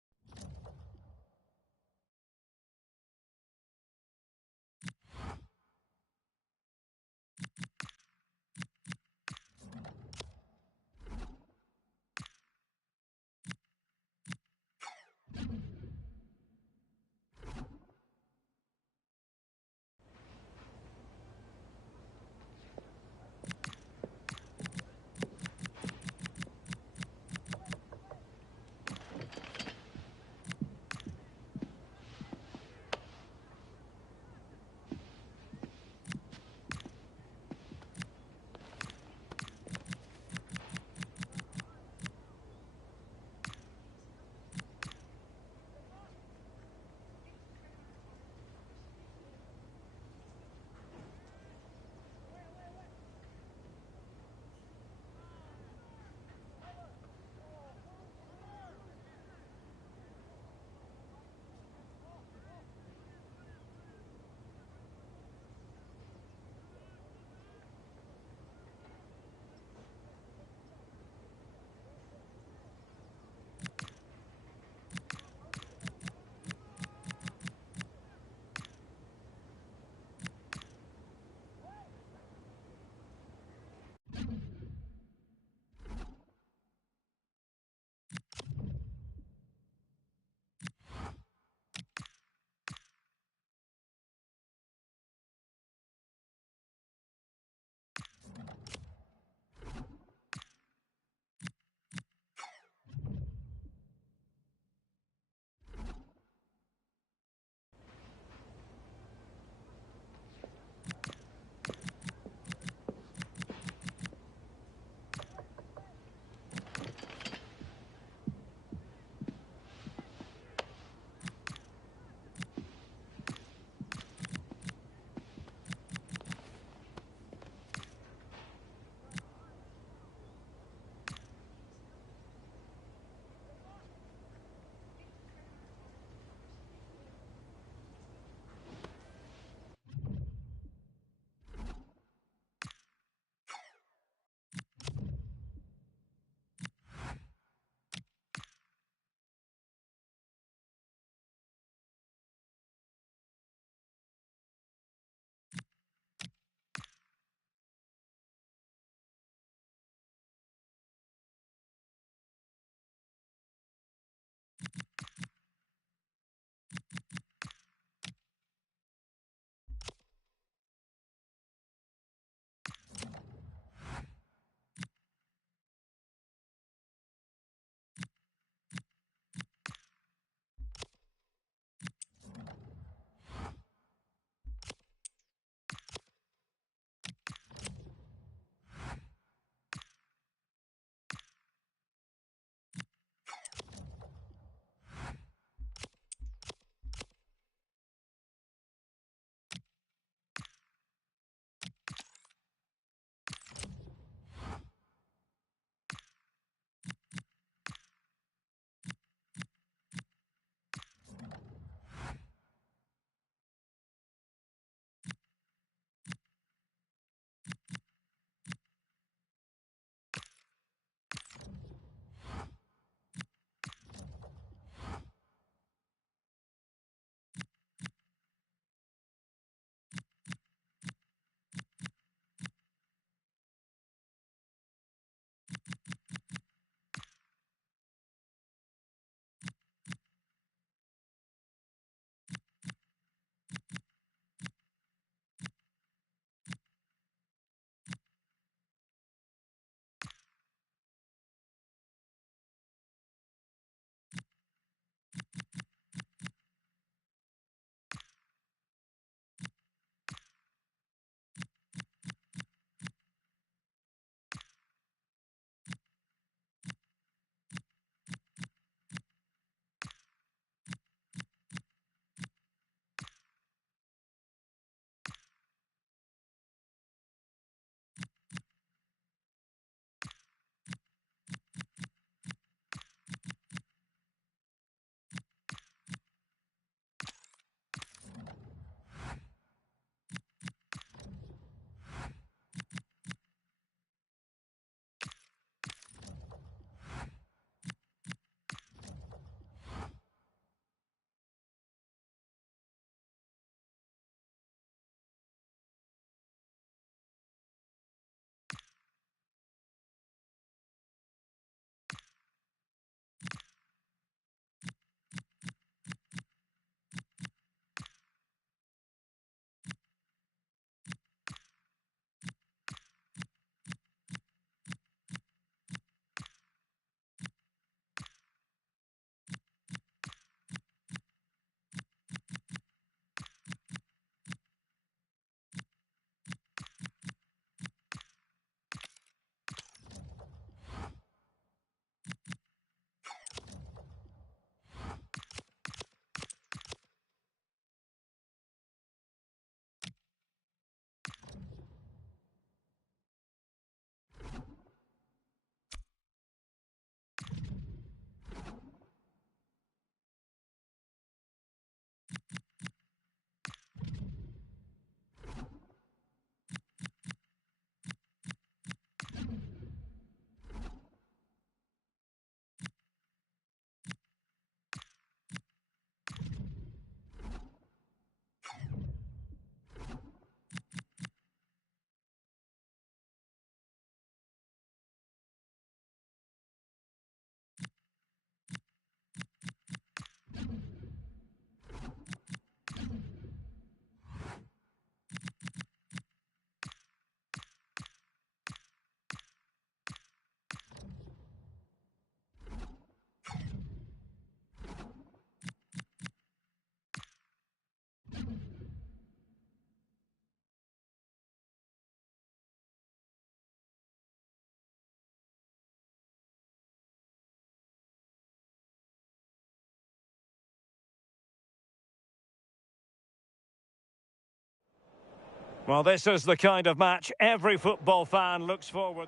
Well, this is the kind of match every football fan looks forward.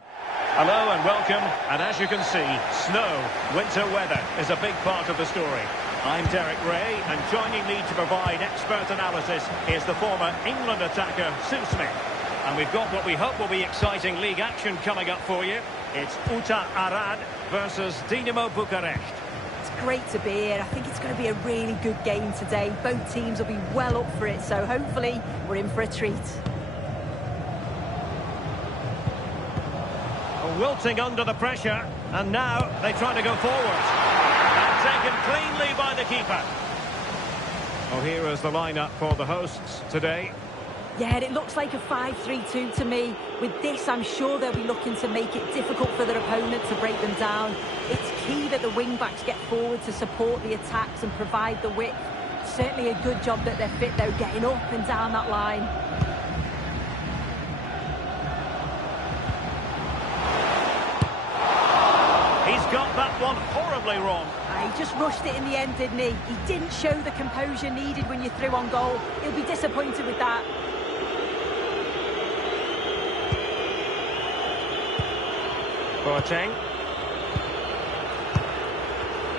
Hello and welcome. And as you can see, snow, winter weather is a big part of the story. I'm Derek Ray, and joining me to provide expert analysis is the former England attacker, Smith. And we've got what we hope will be exciting league action coming up for you. It's Uta Arad versus Dinamo Bucharest. It's great to be here. I think it's going to be a really good game today. Both teams will be well up for it, so hopefully we're in for a treat. Wilting under the pressure, and now they try to go forward. And taken cleanly by the keeper. Well, here is the lineup for the hosts today. Yeah, and it looks like a 5-3-2 to me. With this, I'm sure they'll be looking to make it difficult for their opponent to break them down. It's key that the wing-backs get forward to support the attacks and provide the width. Certainly a good job that they're fit, though, getting up and down that line. He's got that one horribly wrong. He just rushed it in the end, didn't he? He didn't show the composure needed when you're through on goal. He'll be disappointed with that. Boateng.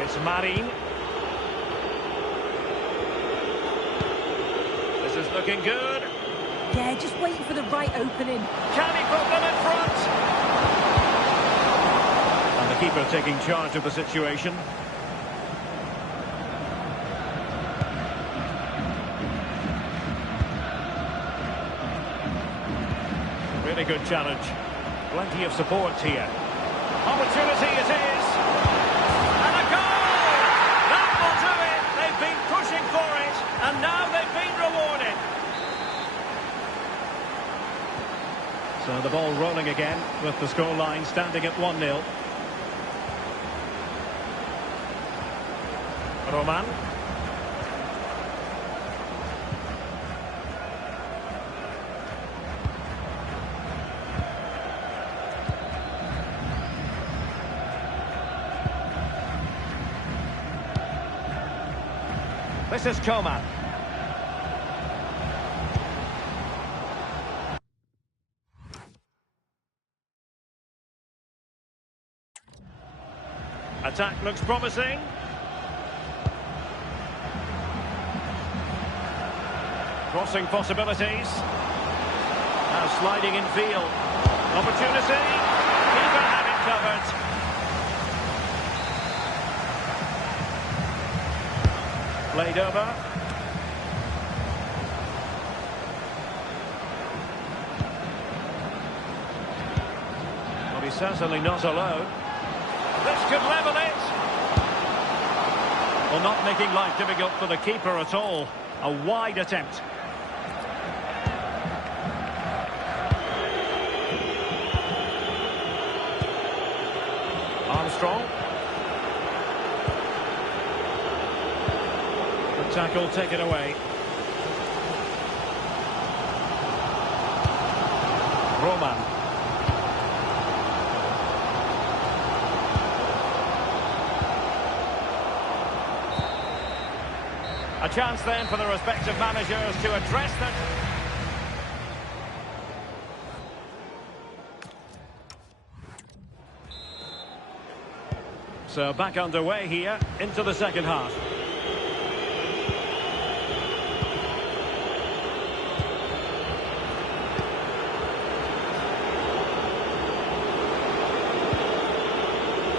It's Marin. This is looking good. Yeah, just waiting for the right opening. Can he put them in front? And the keeper taking charge of the situation. Really good challenge. Plenty of support here. Opportunity it is. And a goal! That will do it. They've been pushing for it, and now they've been rewarded. So the ball rolling again with the scoreline standing at 1-0. Roman. This is Coman. Attack looks promising. Crossing possibilities. Now sliding in field. Opportunity. Keeper had it covered. Played over. Well, he's certainly not alone. This could level it. Well, not making life difficult for the keeper at all. A wide attempt. Armstrong. The tackle taken away. Roman. A chance then for the respective managers to address that. So back underway here into the second half.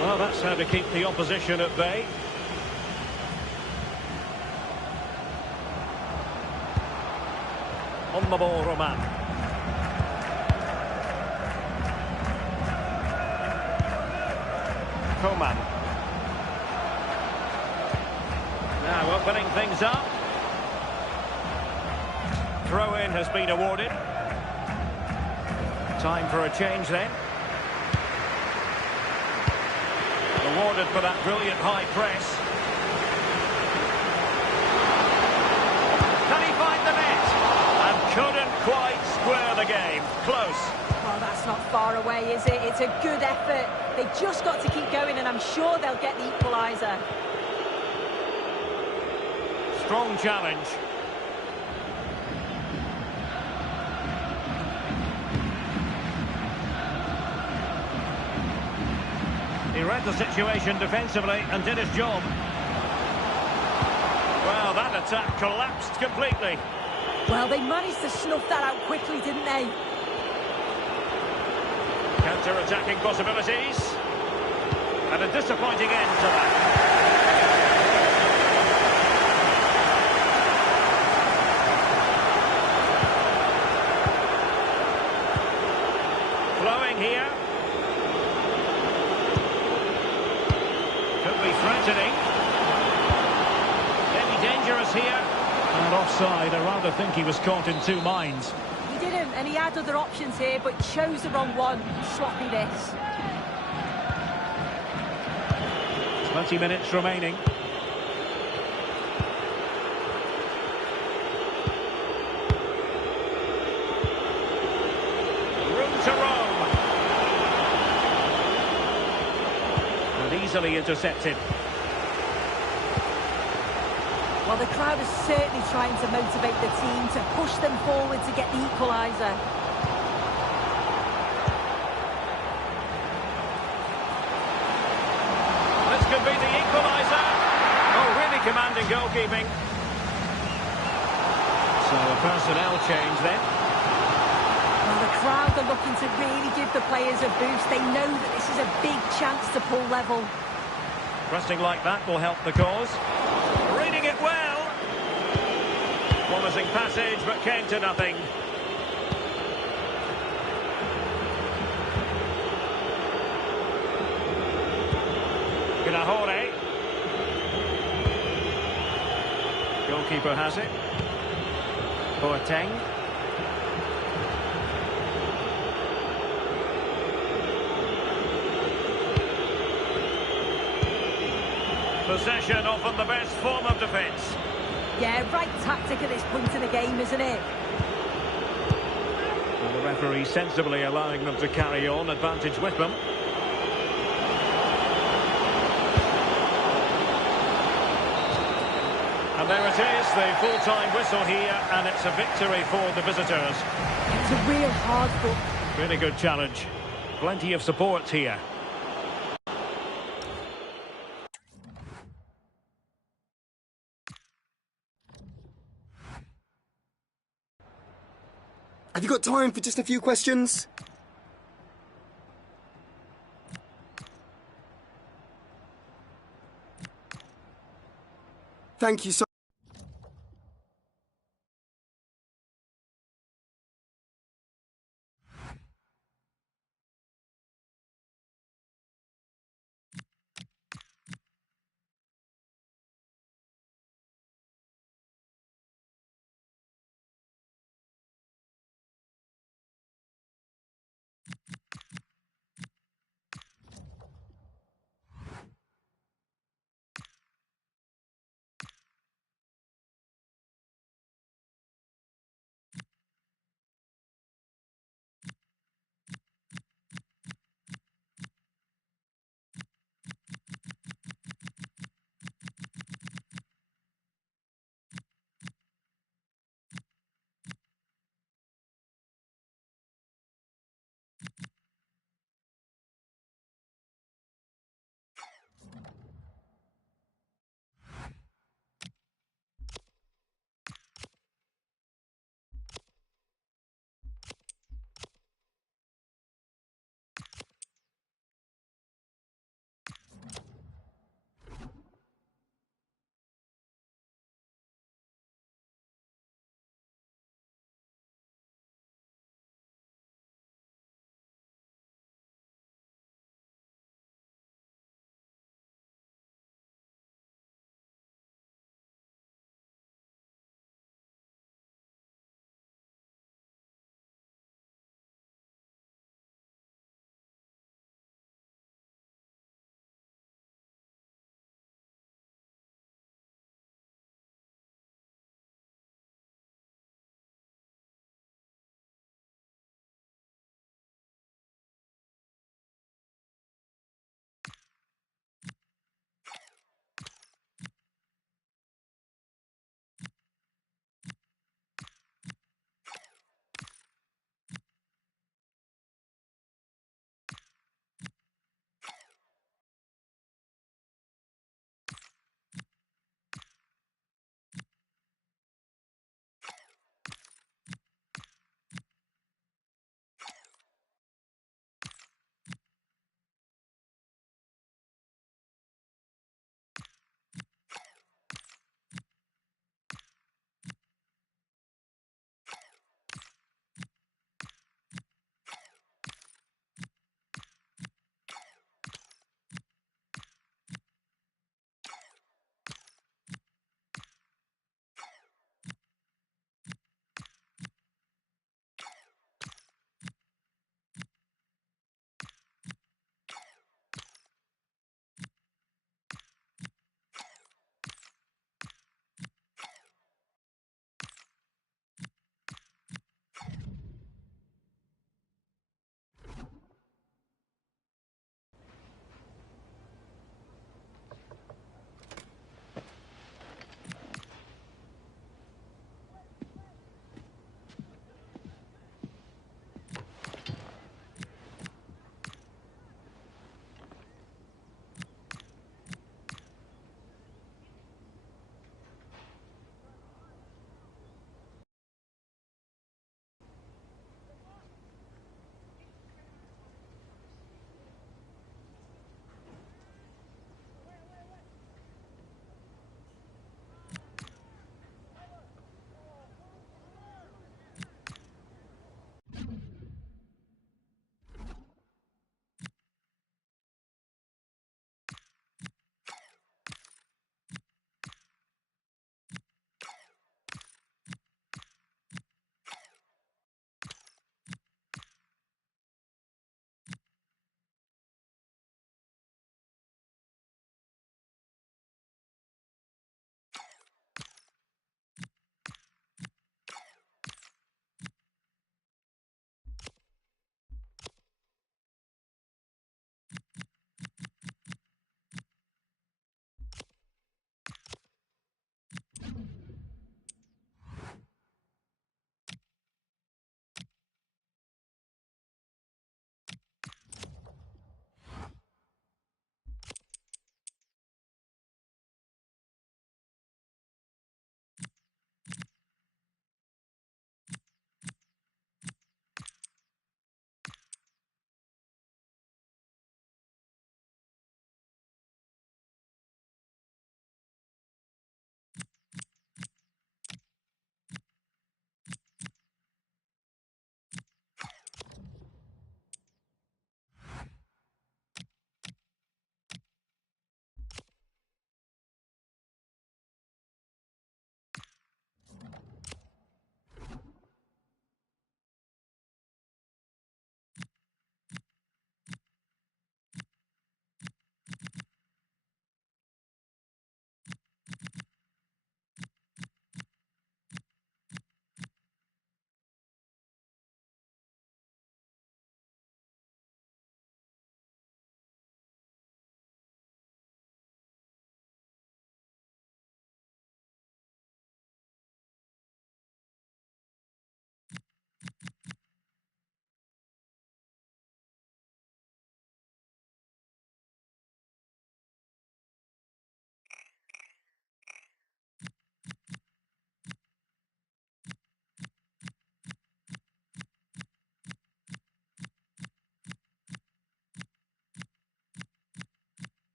Well, that's how to keep the opposition at bay. On the ball, Roman. Coman. Now opening things up. Throw-in has been awarded. Time for a change then. Rewarded for that brilliant high press. Can he find the net? And couldn't quite square the game. Close. Well, that's not far away, is it? It's a good effort. They've just got to keep going, and I'm sure they'll get the equaliser. Strong challenge. read the situation defensively and did his job. Well, that attack collapsed completely. Well, they managed to snuff that out quickly, didn't they? Counter-attacking possibilities. And a disappointing end to that. Flowing here. Could be threatening. Maybe dangerous here. And offside, I rather think he was caught in two minds. He didn't, and he had other options here, but chose the wrong one. Sloppy this. 20 minutes remaining. Room to roam. And easily intercepted. Well, the crowd is certainly trying to motivate the team to push them forward to get the equaliser. This could be the equaliser. Oh, really commanding goalkeeping. So a personnel change then. Well, the crowd are looking to really give the players a boost. They know that this is a big chance to pull level. Pressing like that will help the cause. Reading it well. Promising passage, but came to nothing. Gnahore. Goalkeeper has it. Boateng. Possession often the best form of defence. Yeah, right tactic at this point in the game, isn't it? And the referee sensibly allowing them to carry on, advantage with them. And there it is, the full-time whistle here, and it's a victory for the visitors. It's a real hard fought. Really good challenge. Plenty of support here. Have you got time for just a few questions? Thank you so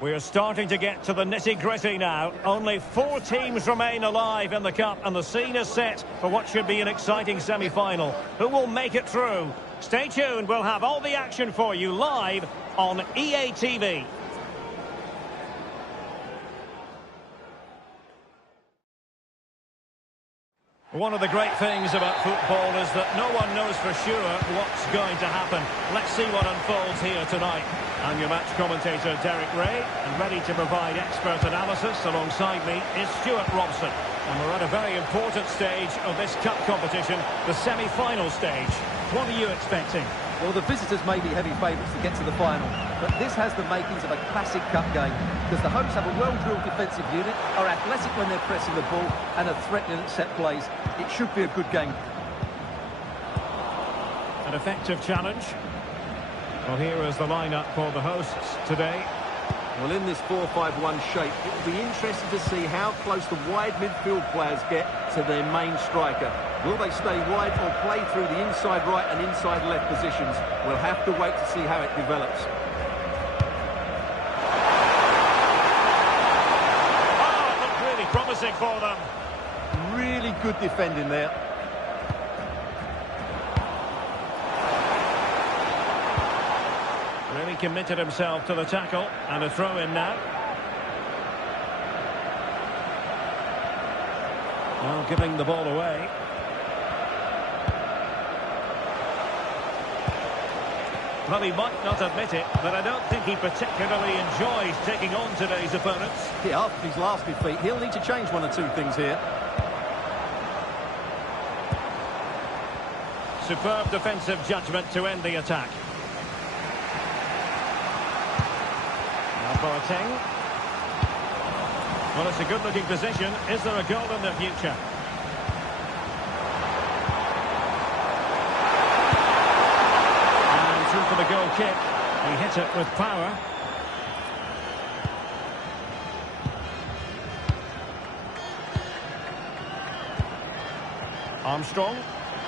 We're starting to get to the nitty-gritty now. Only 4 teams remain alive in the Cup, and the scene is set for what should be an exciting semi-final. Who will make it through? Stay tuned, we'll have all the action for you live on EA TV. One of the great things about football is that no one knows for sure what's going to happen. Let's see what unfolds here tonight. I'm your match commentator, Derek Ray, and ready to provide expert analysis alongside me is Stuart Robson. And we're at a very important stage of this cup competition, the semi-final stage. What are you expecting? Well, the visitors may be heavy favourites to get to the final, but this has the makings of a classic cup game because the hosts have a well-drilled defensive unit, are athletic when they're pressing the ball, and are threatening at set plays. It should be a good game. An effective challenge. Well, here is the lineup for the hosts today. Well, in this 4-5-1 shape, it will be interesting to see how close the wide midfield players get to their main striker. Will they stay wide or play through the inside right and inside left positions? We'll have to wait to see how it develops. Oh, it looked really promising for them. Really good defending there. Really committed himself to the tackle, and a throw in now. Well, giving the ball away. Well, he might not admit it, but I don't think he particularly enjoys taking on today's opponents. Yeah, after his last defeat, he'll need to change 1 or 2 things here. Superb defensive judgment to end the attack. Boateng. Well, it's a good-looking position. Is there a goal in the future? And through for the goal kick. He hit it with power. Armstrong.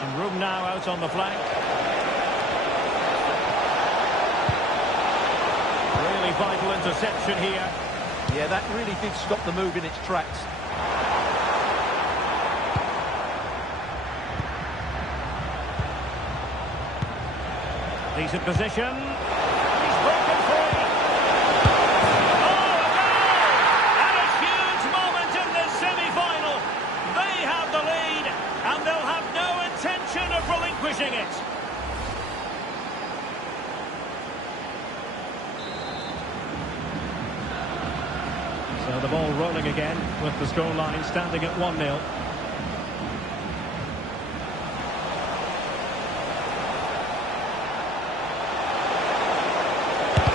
And room now out on the flank. Really vital interception here. Yeah, that really did stop the move in its tracks. Decent position. He's broken free. Oh, a goal! And a huge moment in this semi-final. They have the lead, and they'll have no intention of relinquishing it. So the ball rolling again with the scoreline standing at 1-0.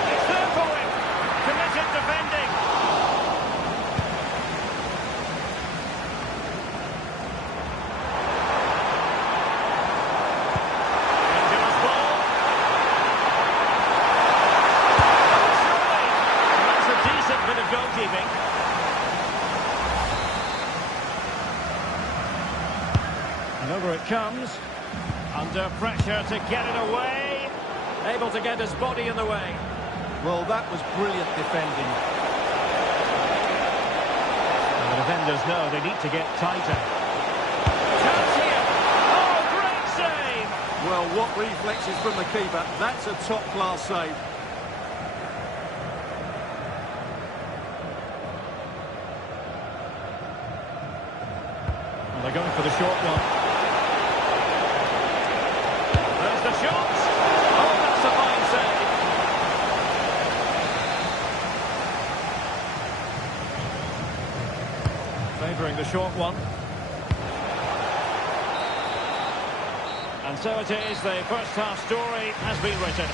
It's there for him. Committed defending. Dangerous ball. Surely. That's a decent bit of goalkeeping. And over it comes, under pressure to get it away, able to get his body in the way. Well, that was brilliant defending. And the defenders know they need to get tighter. Chance here. Oh, great save! Well, what reflexes from the keeper. That's a top-class save. Well, they're going for the short one. There's the shot. Oh, that's a fine save. Favouring the short one. And so it is, the first half story has been written.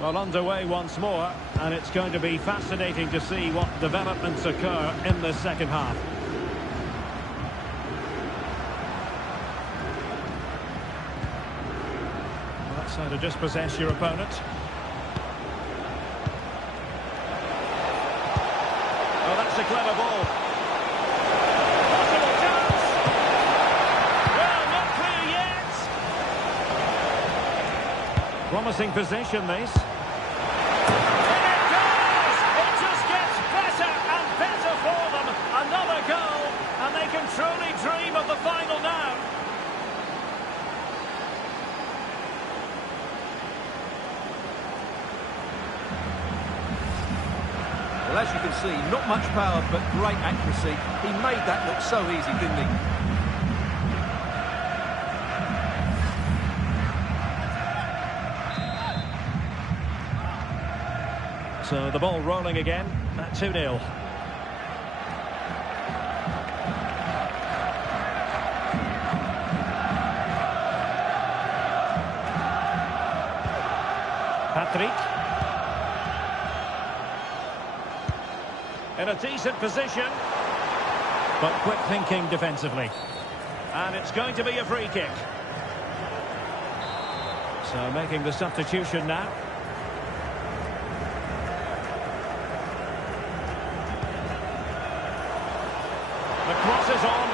Well, underway once more, and it's going to be fascinating to see what developments occur in the second half. Well, that's how to dispossess your opponent. Oh, that's a clever ball. Possible chance! Well, not Promising position, this. And it does! It just gets better and better for them. Another goal, and they can truly dream of the final now. Well, as you can see, not much power, but great accuracy. He made that look so easy, didn't he? So the ball rolling again at 2-0. Patrick. In a decent position, but quick thinking defensively. And it's going to be a free kick. So making the substitution now. The cross is on.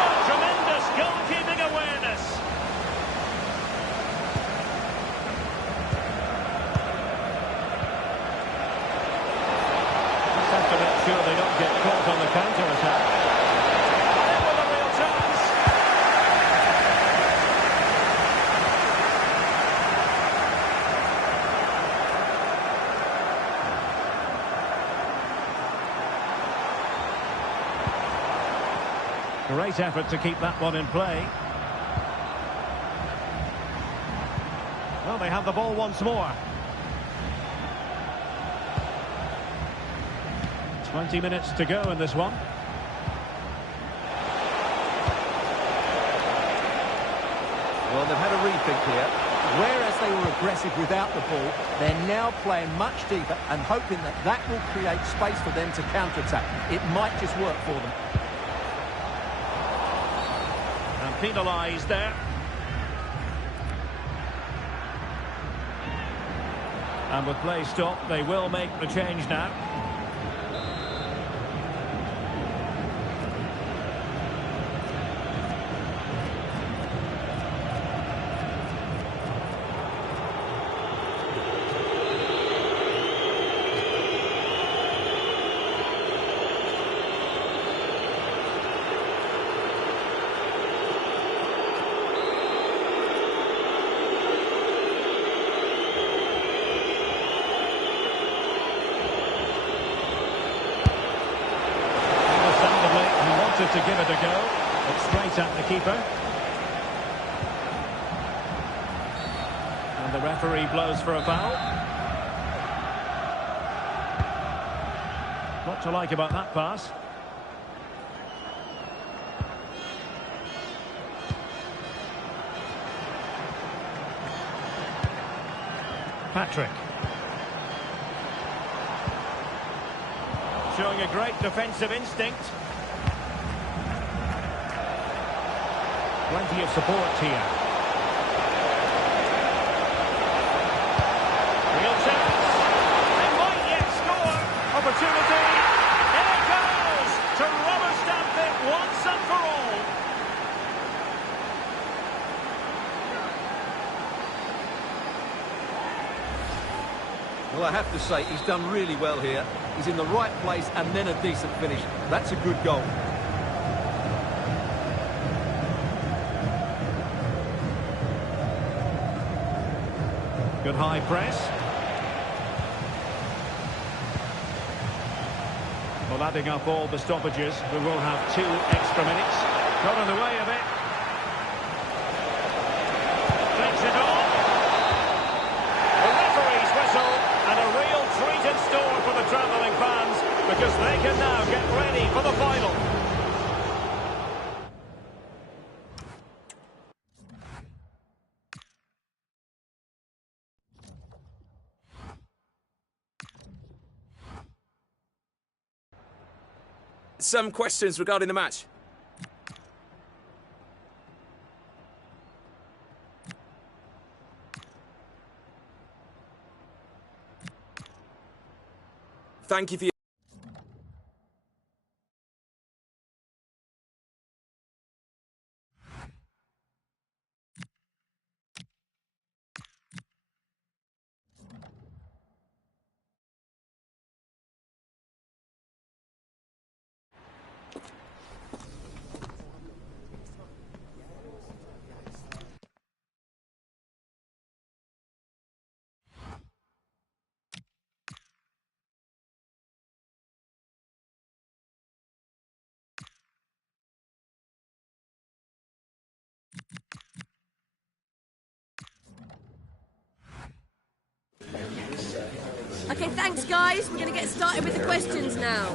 Oh, tremendous goalkeeping awareness. Just have to make sure they don't get caught on the counter-attack. In with a real chance. Great effort to keep that one in play. Well, they have the ball once more. 20 minutes to go in this one. Well, they've had a rethink here. Whereas they were aggressive without the ball, they're now playing much deeper and hoping that that will create space for them to counter-attack. It might just work for them. And penalised there. And with play stopped, they will make the change now. To give it a go, but straight at the keeper. And the referee blows for a foul. What to like about that pass? Patrick. Showing a great defensive instinct. Plenty of support here. Real chance. They might yet score. Opportunity. In it goes to rubber stamp it once and for all. Well, I have to say, he's done really well here. He's in the right place and then a decent finish. That's a good goal. Good high press. Well, adding up all the stoppages, we will have 2 extra minutes. Got in the way of it. Takes it on. The referee's whistle, and a real treat in store for the travelling fans, because they can now get ready for the final. Some questions regarding the match. Thank you for your Okay, thanks, guys. We're going to get started with the questions now.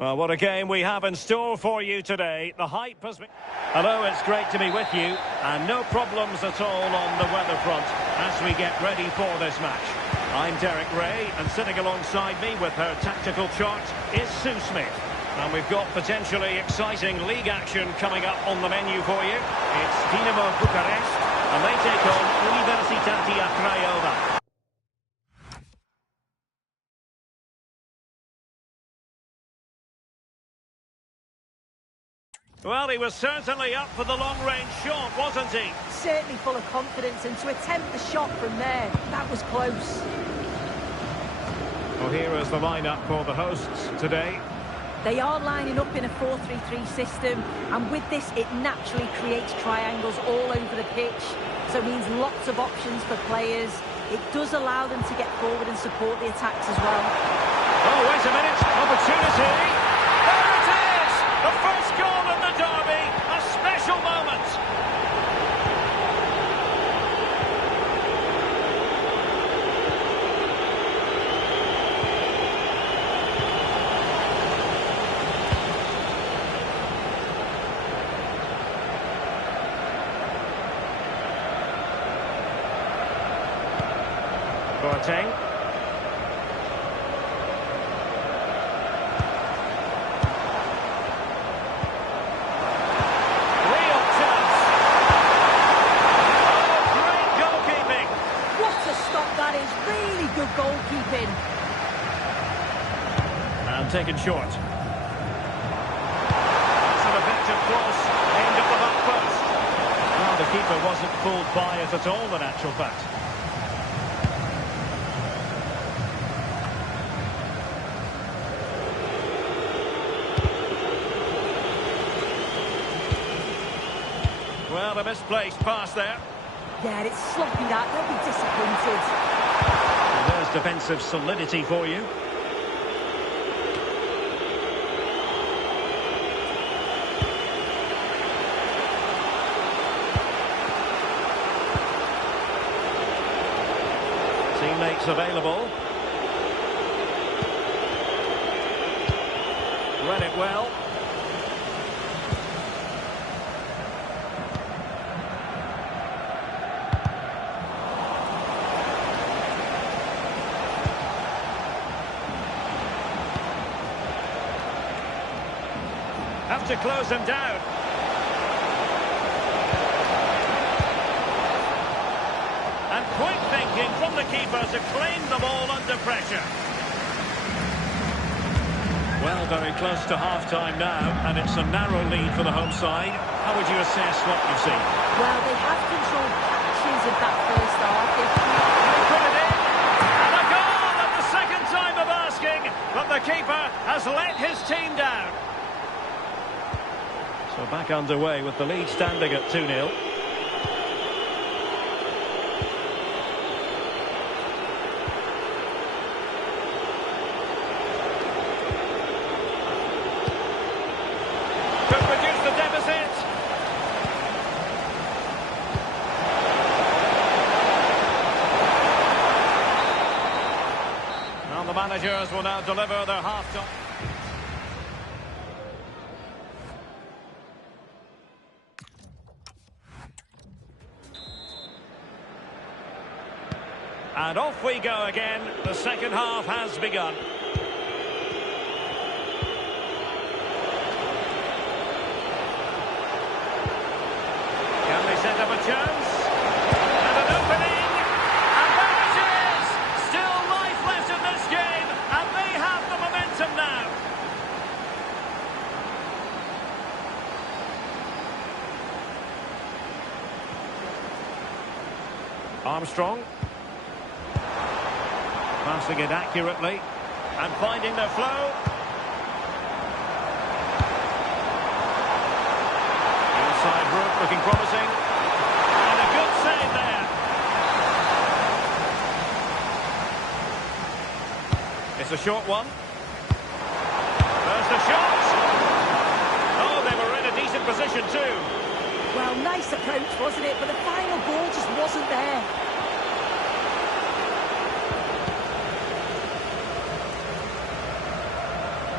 Well, what a game we have in store for you today. The hype has been... Hello, it's great to be with you. And no problems at all on the weather front as we get ready for this match. I'm Derek Ray, and sitting alongside me with her tactical chart is Sue Smith. And we've got potentially exciting league action coming up on the menu for you. It's Dinamo Bucharest, and they take on Universitatea Craiova. Well, he was certainly up for the long-range shot, wasn't he? Certainly full of confidence, and to attempt the shot from there, that was close. Well, here is the lineup for the hosts today. They are lining up in a 4-3-3 system, and with this, it naturally creates triangles all over the pitch, so it means lots of options for players. It does allow them to get forward and support the attacks as well. Oh, wait a minute, opportunity! There it is! The first goal in the derby, a special moment! Boateng. Real chance. Oh, great goalkeeping. What a stop that is. Really good goalkeeping. And taken short. That's an effective cross aimed at the back post. Well, the keeper wasn't fooled by it at all, in actual fact. Well, a misplaced pass there. Yeah, it's sloppy that. They'll be disappointed. And there's defensive solidity for you. Teammates available. Read it well. Have to close them down. And quick thinking from the keeper to claim the ball under pressure. Well, very close to half-time now, and it's a narrow lead for the home side. How would you assess what you've seen? Well, they have controlled patches of that first half. They put it in, and a goal at the second time of asking, but the keeper has let his team down. So back underway with the lead standing at 2-0. Could reduce the deficit. Now the managers will now deliver their half-time. And off we go again. The second half has begun. Can they set up a chance? And an opening. And there it is! Still life left in this game. And they have the momentum now. Armstrong. Passing it accurately and finding their flow. Inside route looking promising. And a good save there. It's a short one. There's the shot. Oh, they were in a decent position too. Well, nice approach, wasn't it? But the final ball just wasn't there.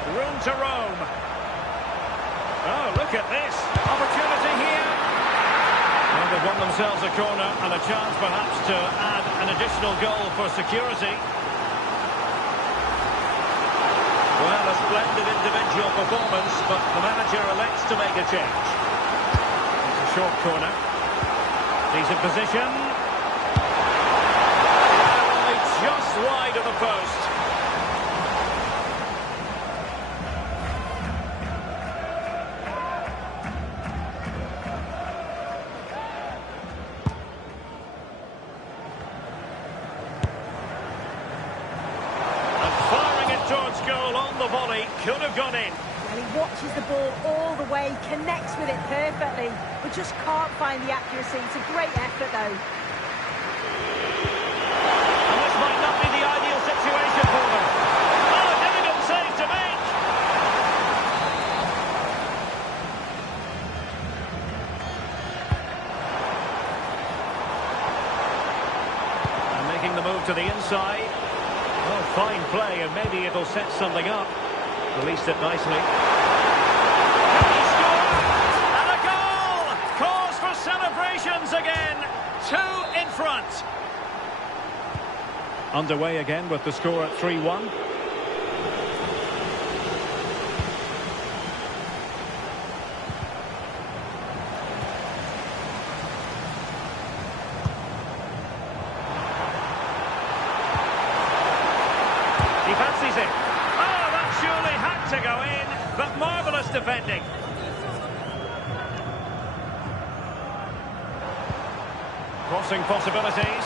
Room to roam. Oh, look at this. Opportunity here. And they've won themselves a corner and a chance perhaps to add an additional goal for security. Well, a splendid individual performance, but the manager elects to make a change. It's a short corner. Decent position. Only just wide of the post. Towards goal on the volley, could have gone in. Well, he watches the ball all the way, connects with it perfectly, but just can't find the accuracy. It's a great effort, though. And this might not be the ideal situation for them. Oh, a difficult save to make. And making the move to the inside. Oh, fine play, and maybe it'll set something up. Released it nicely. Can he score? And a goal! Cause for celebrations again. 2 in front. Underway again with the score at 3-1. He fancies it. Oh, that surely had to go in, but marvellous defending. Crossing possibilities.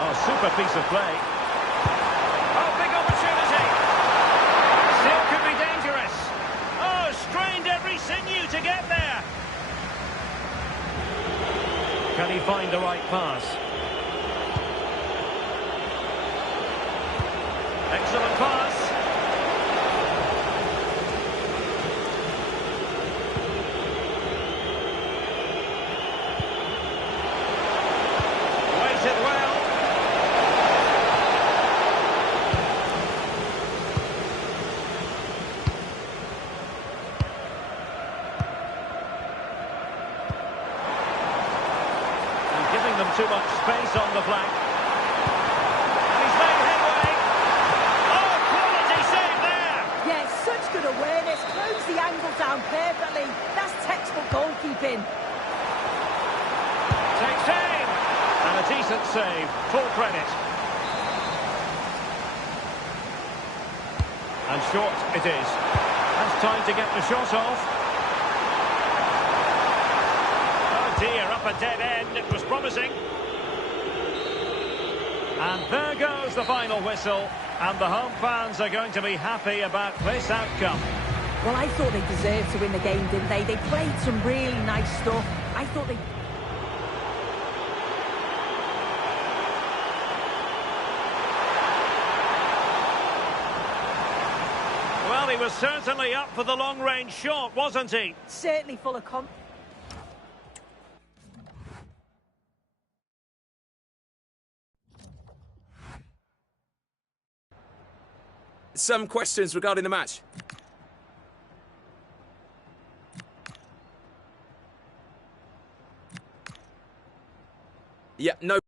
Oh, super piece of play. To get there. Can he find the right pass? Excellent pass. Waited well. Too much space on the flank. And he's made headway. Oh, quality save there! Yeah, such good awareness. Closed the angle down perfectly. That's textbook goalkeeping. Takes aim. And a decent save. Full credit. And short it is. That's time to get the shot off. Dear, up a dead end, it was promising. And there goes the final whistle, and the home fans are going to be happy about this outcome. Well, I thought they deserved to win the game, didn't they? They played some really nice stuff. I thought they... Well, he was certainly up for the long-range shot, wasn't he? Certainly full of confidence. Some questions regarding the match. Yeah, no.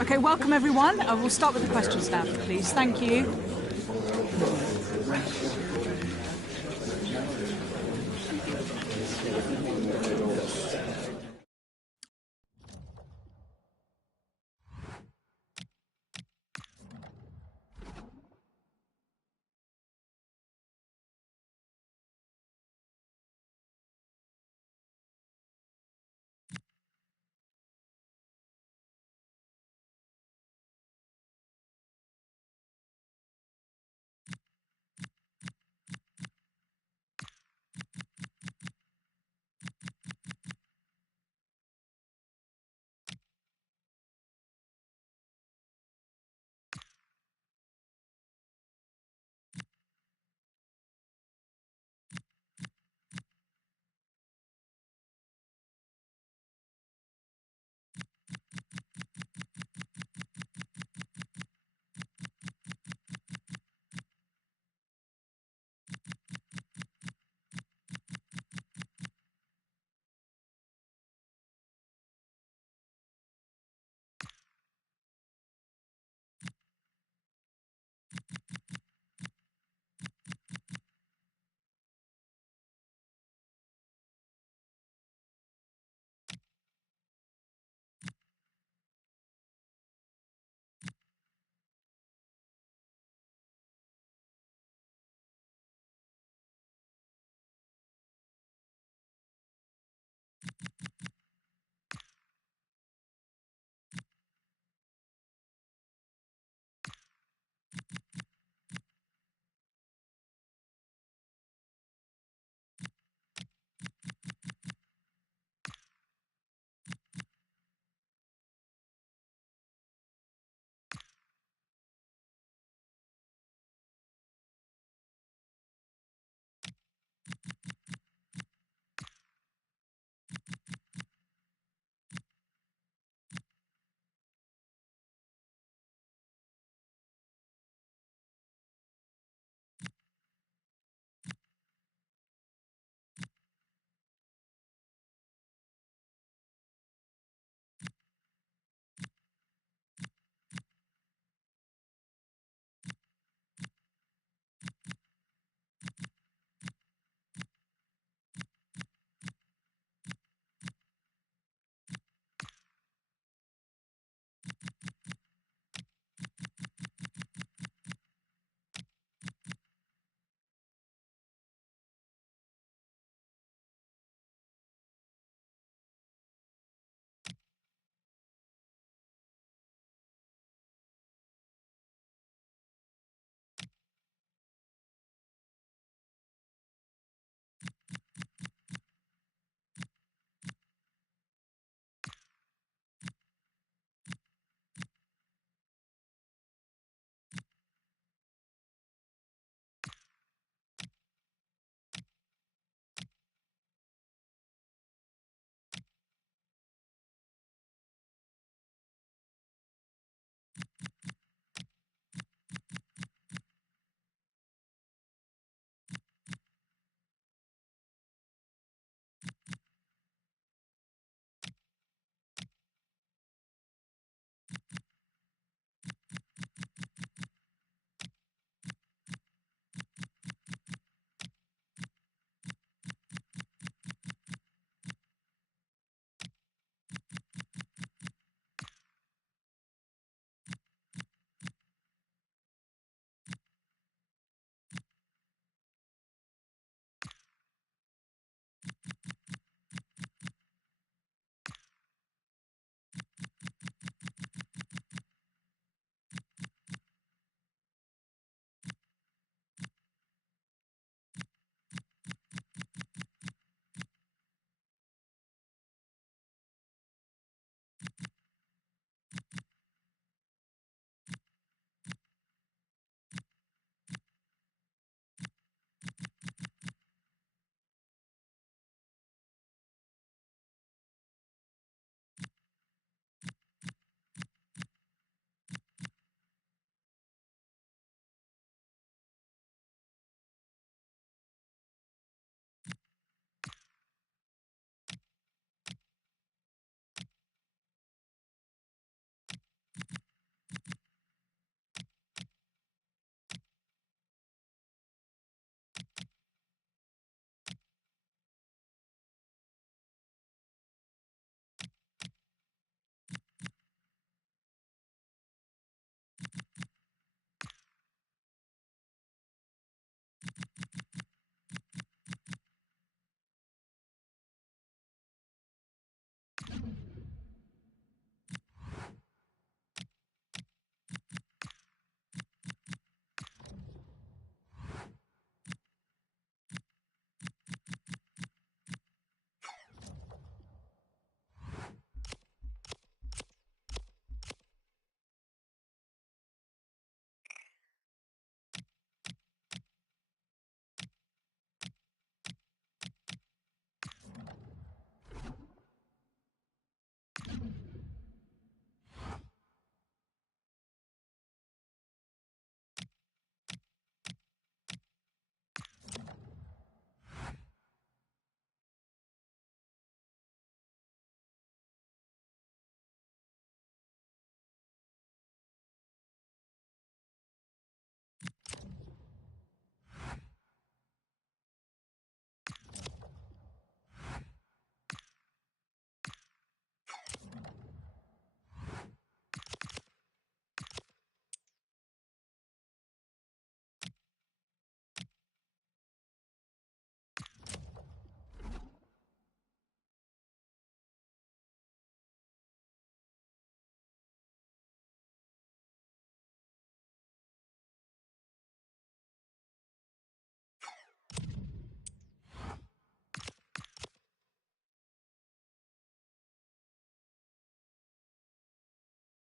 Okay, welcome everyone. We'll start with the questions now, please. Thank you.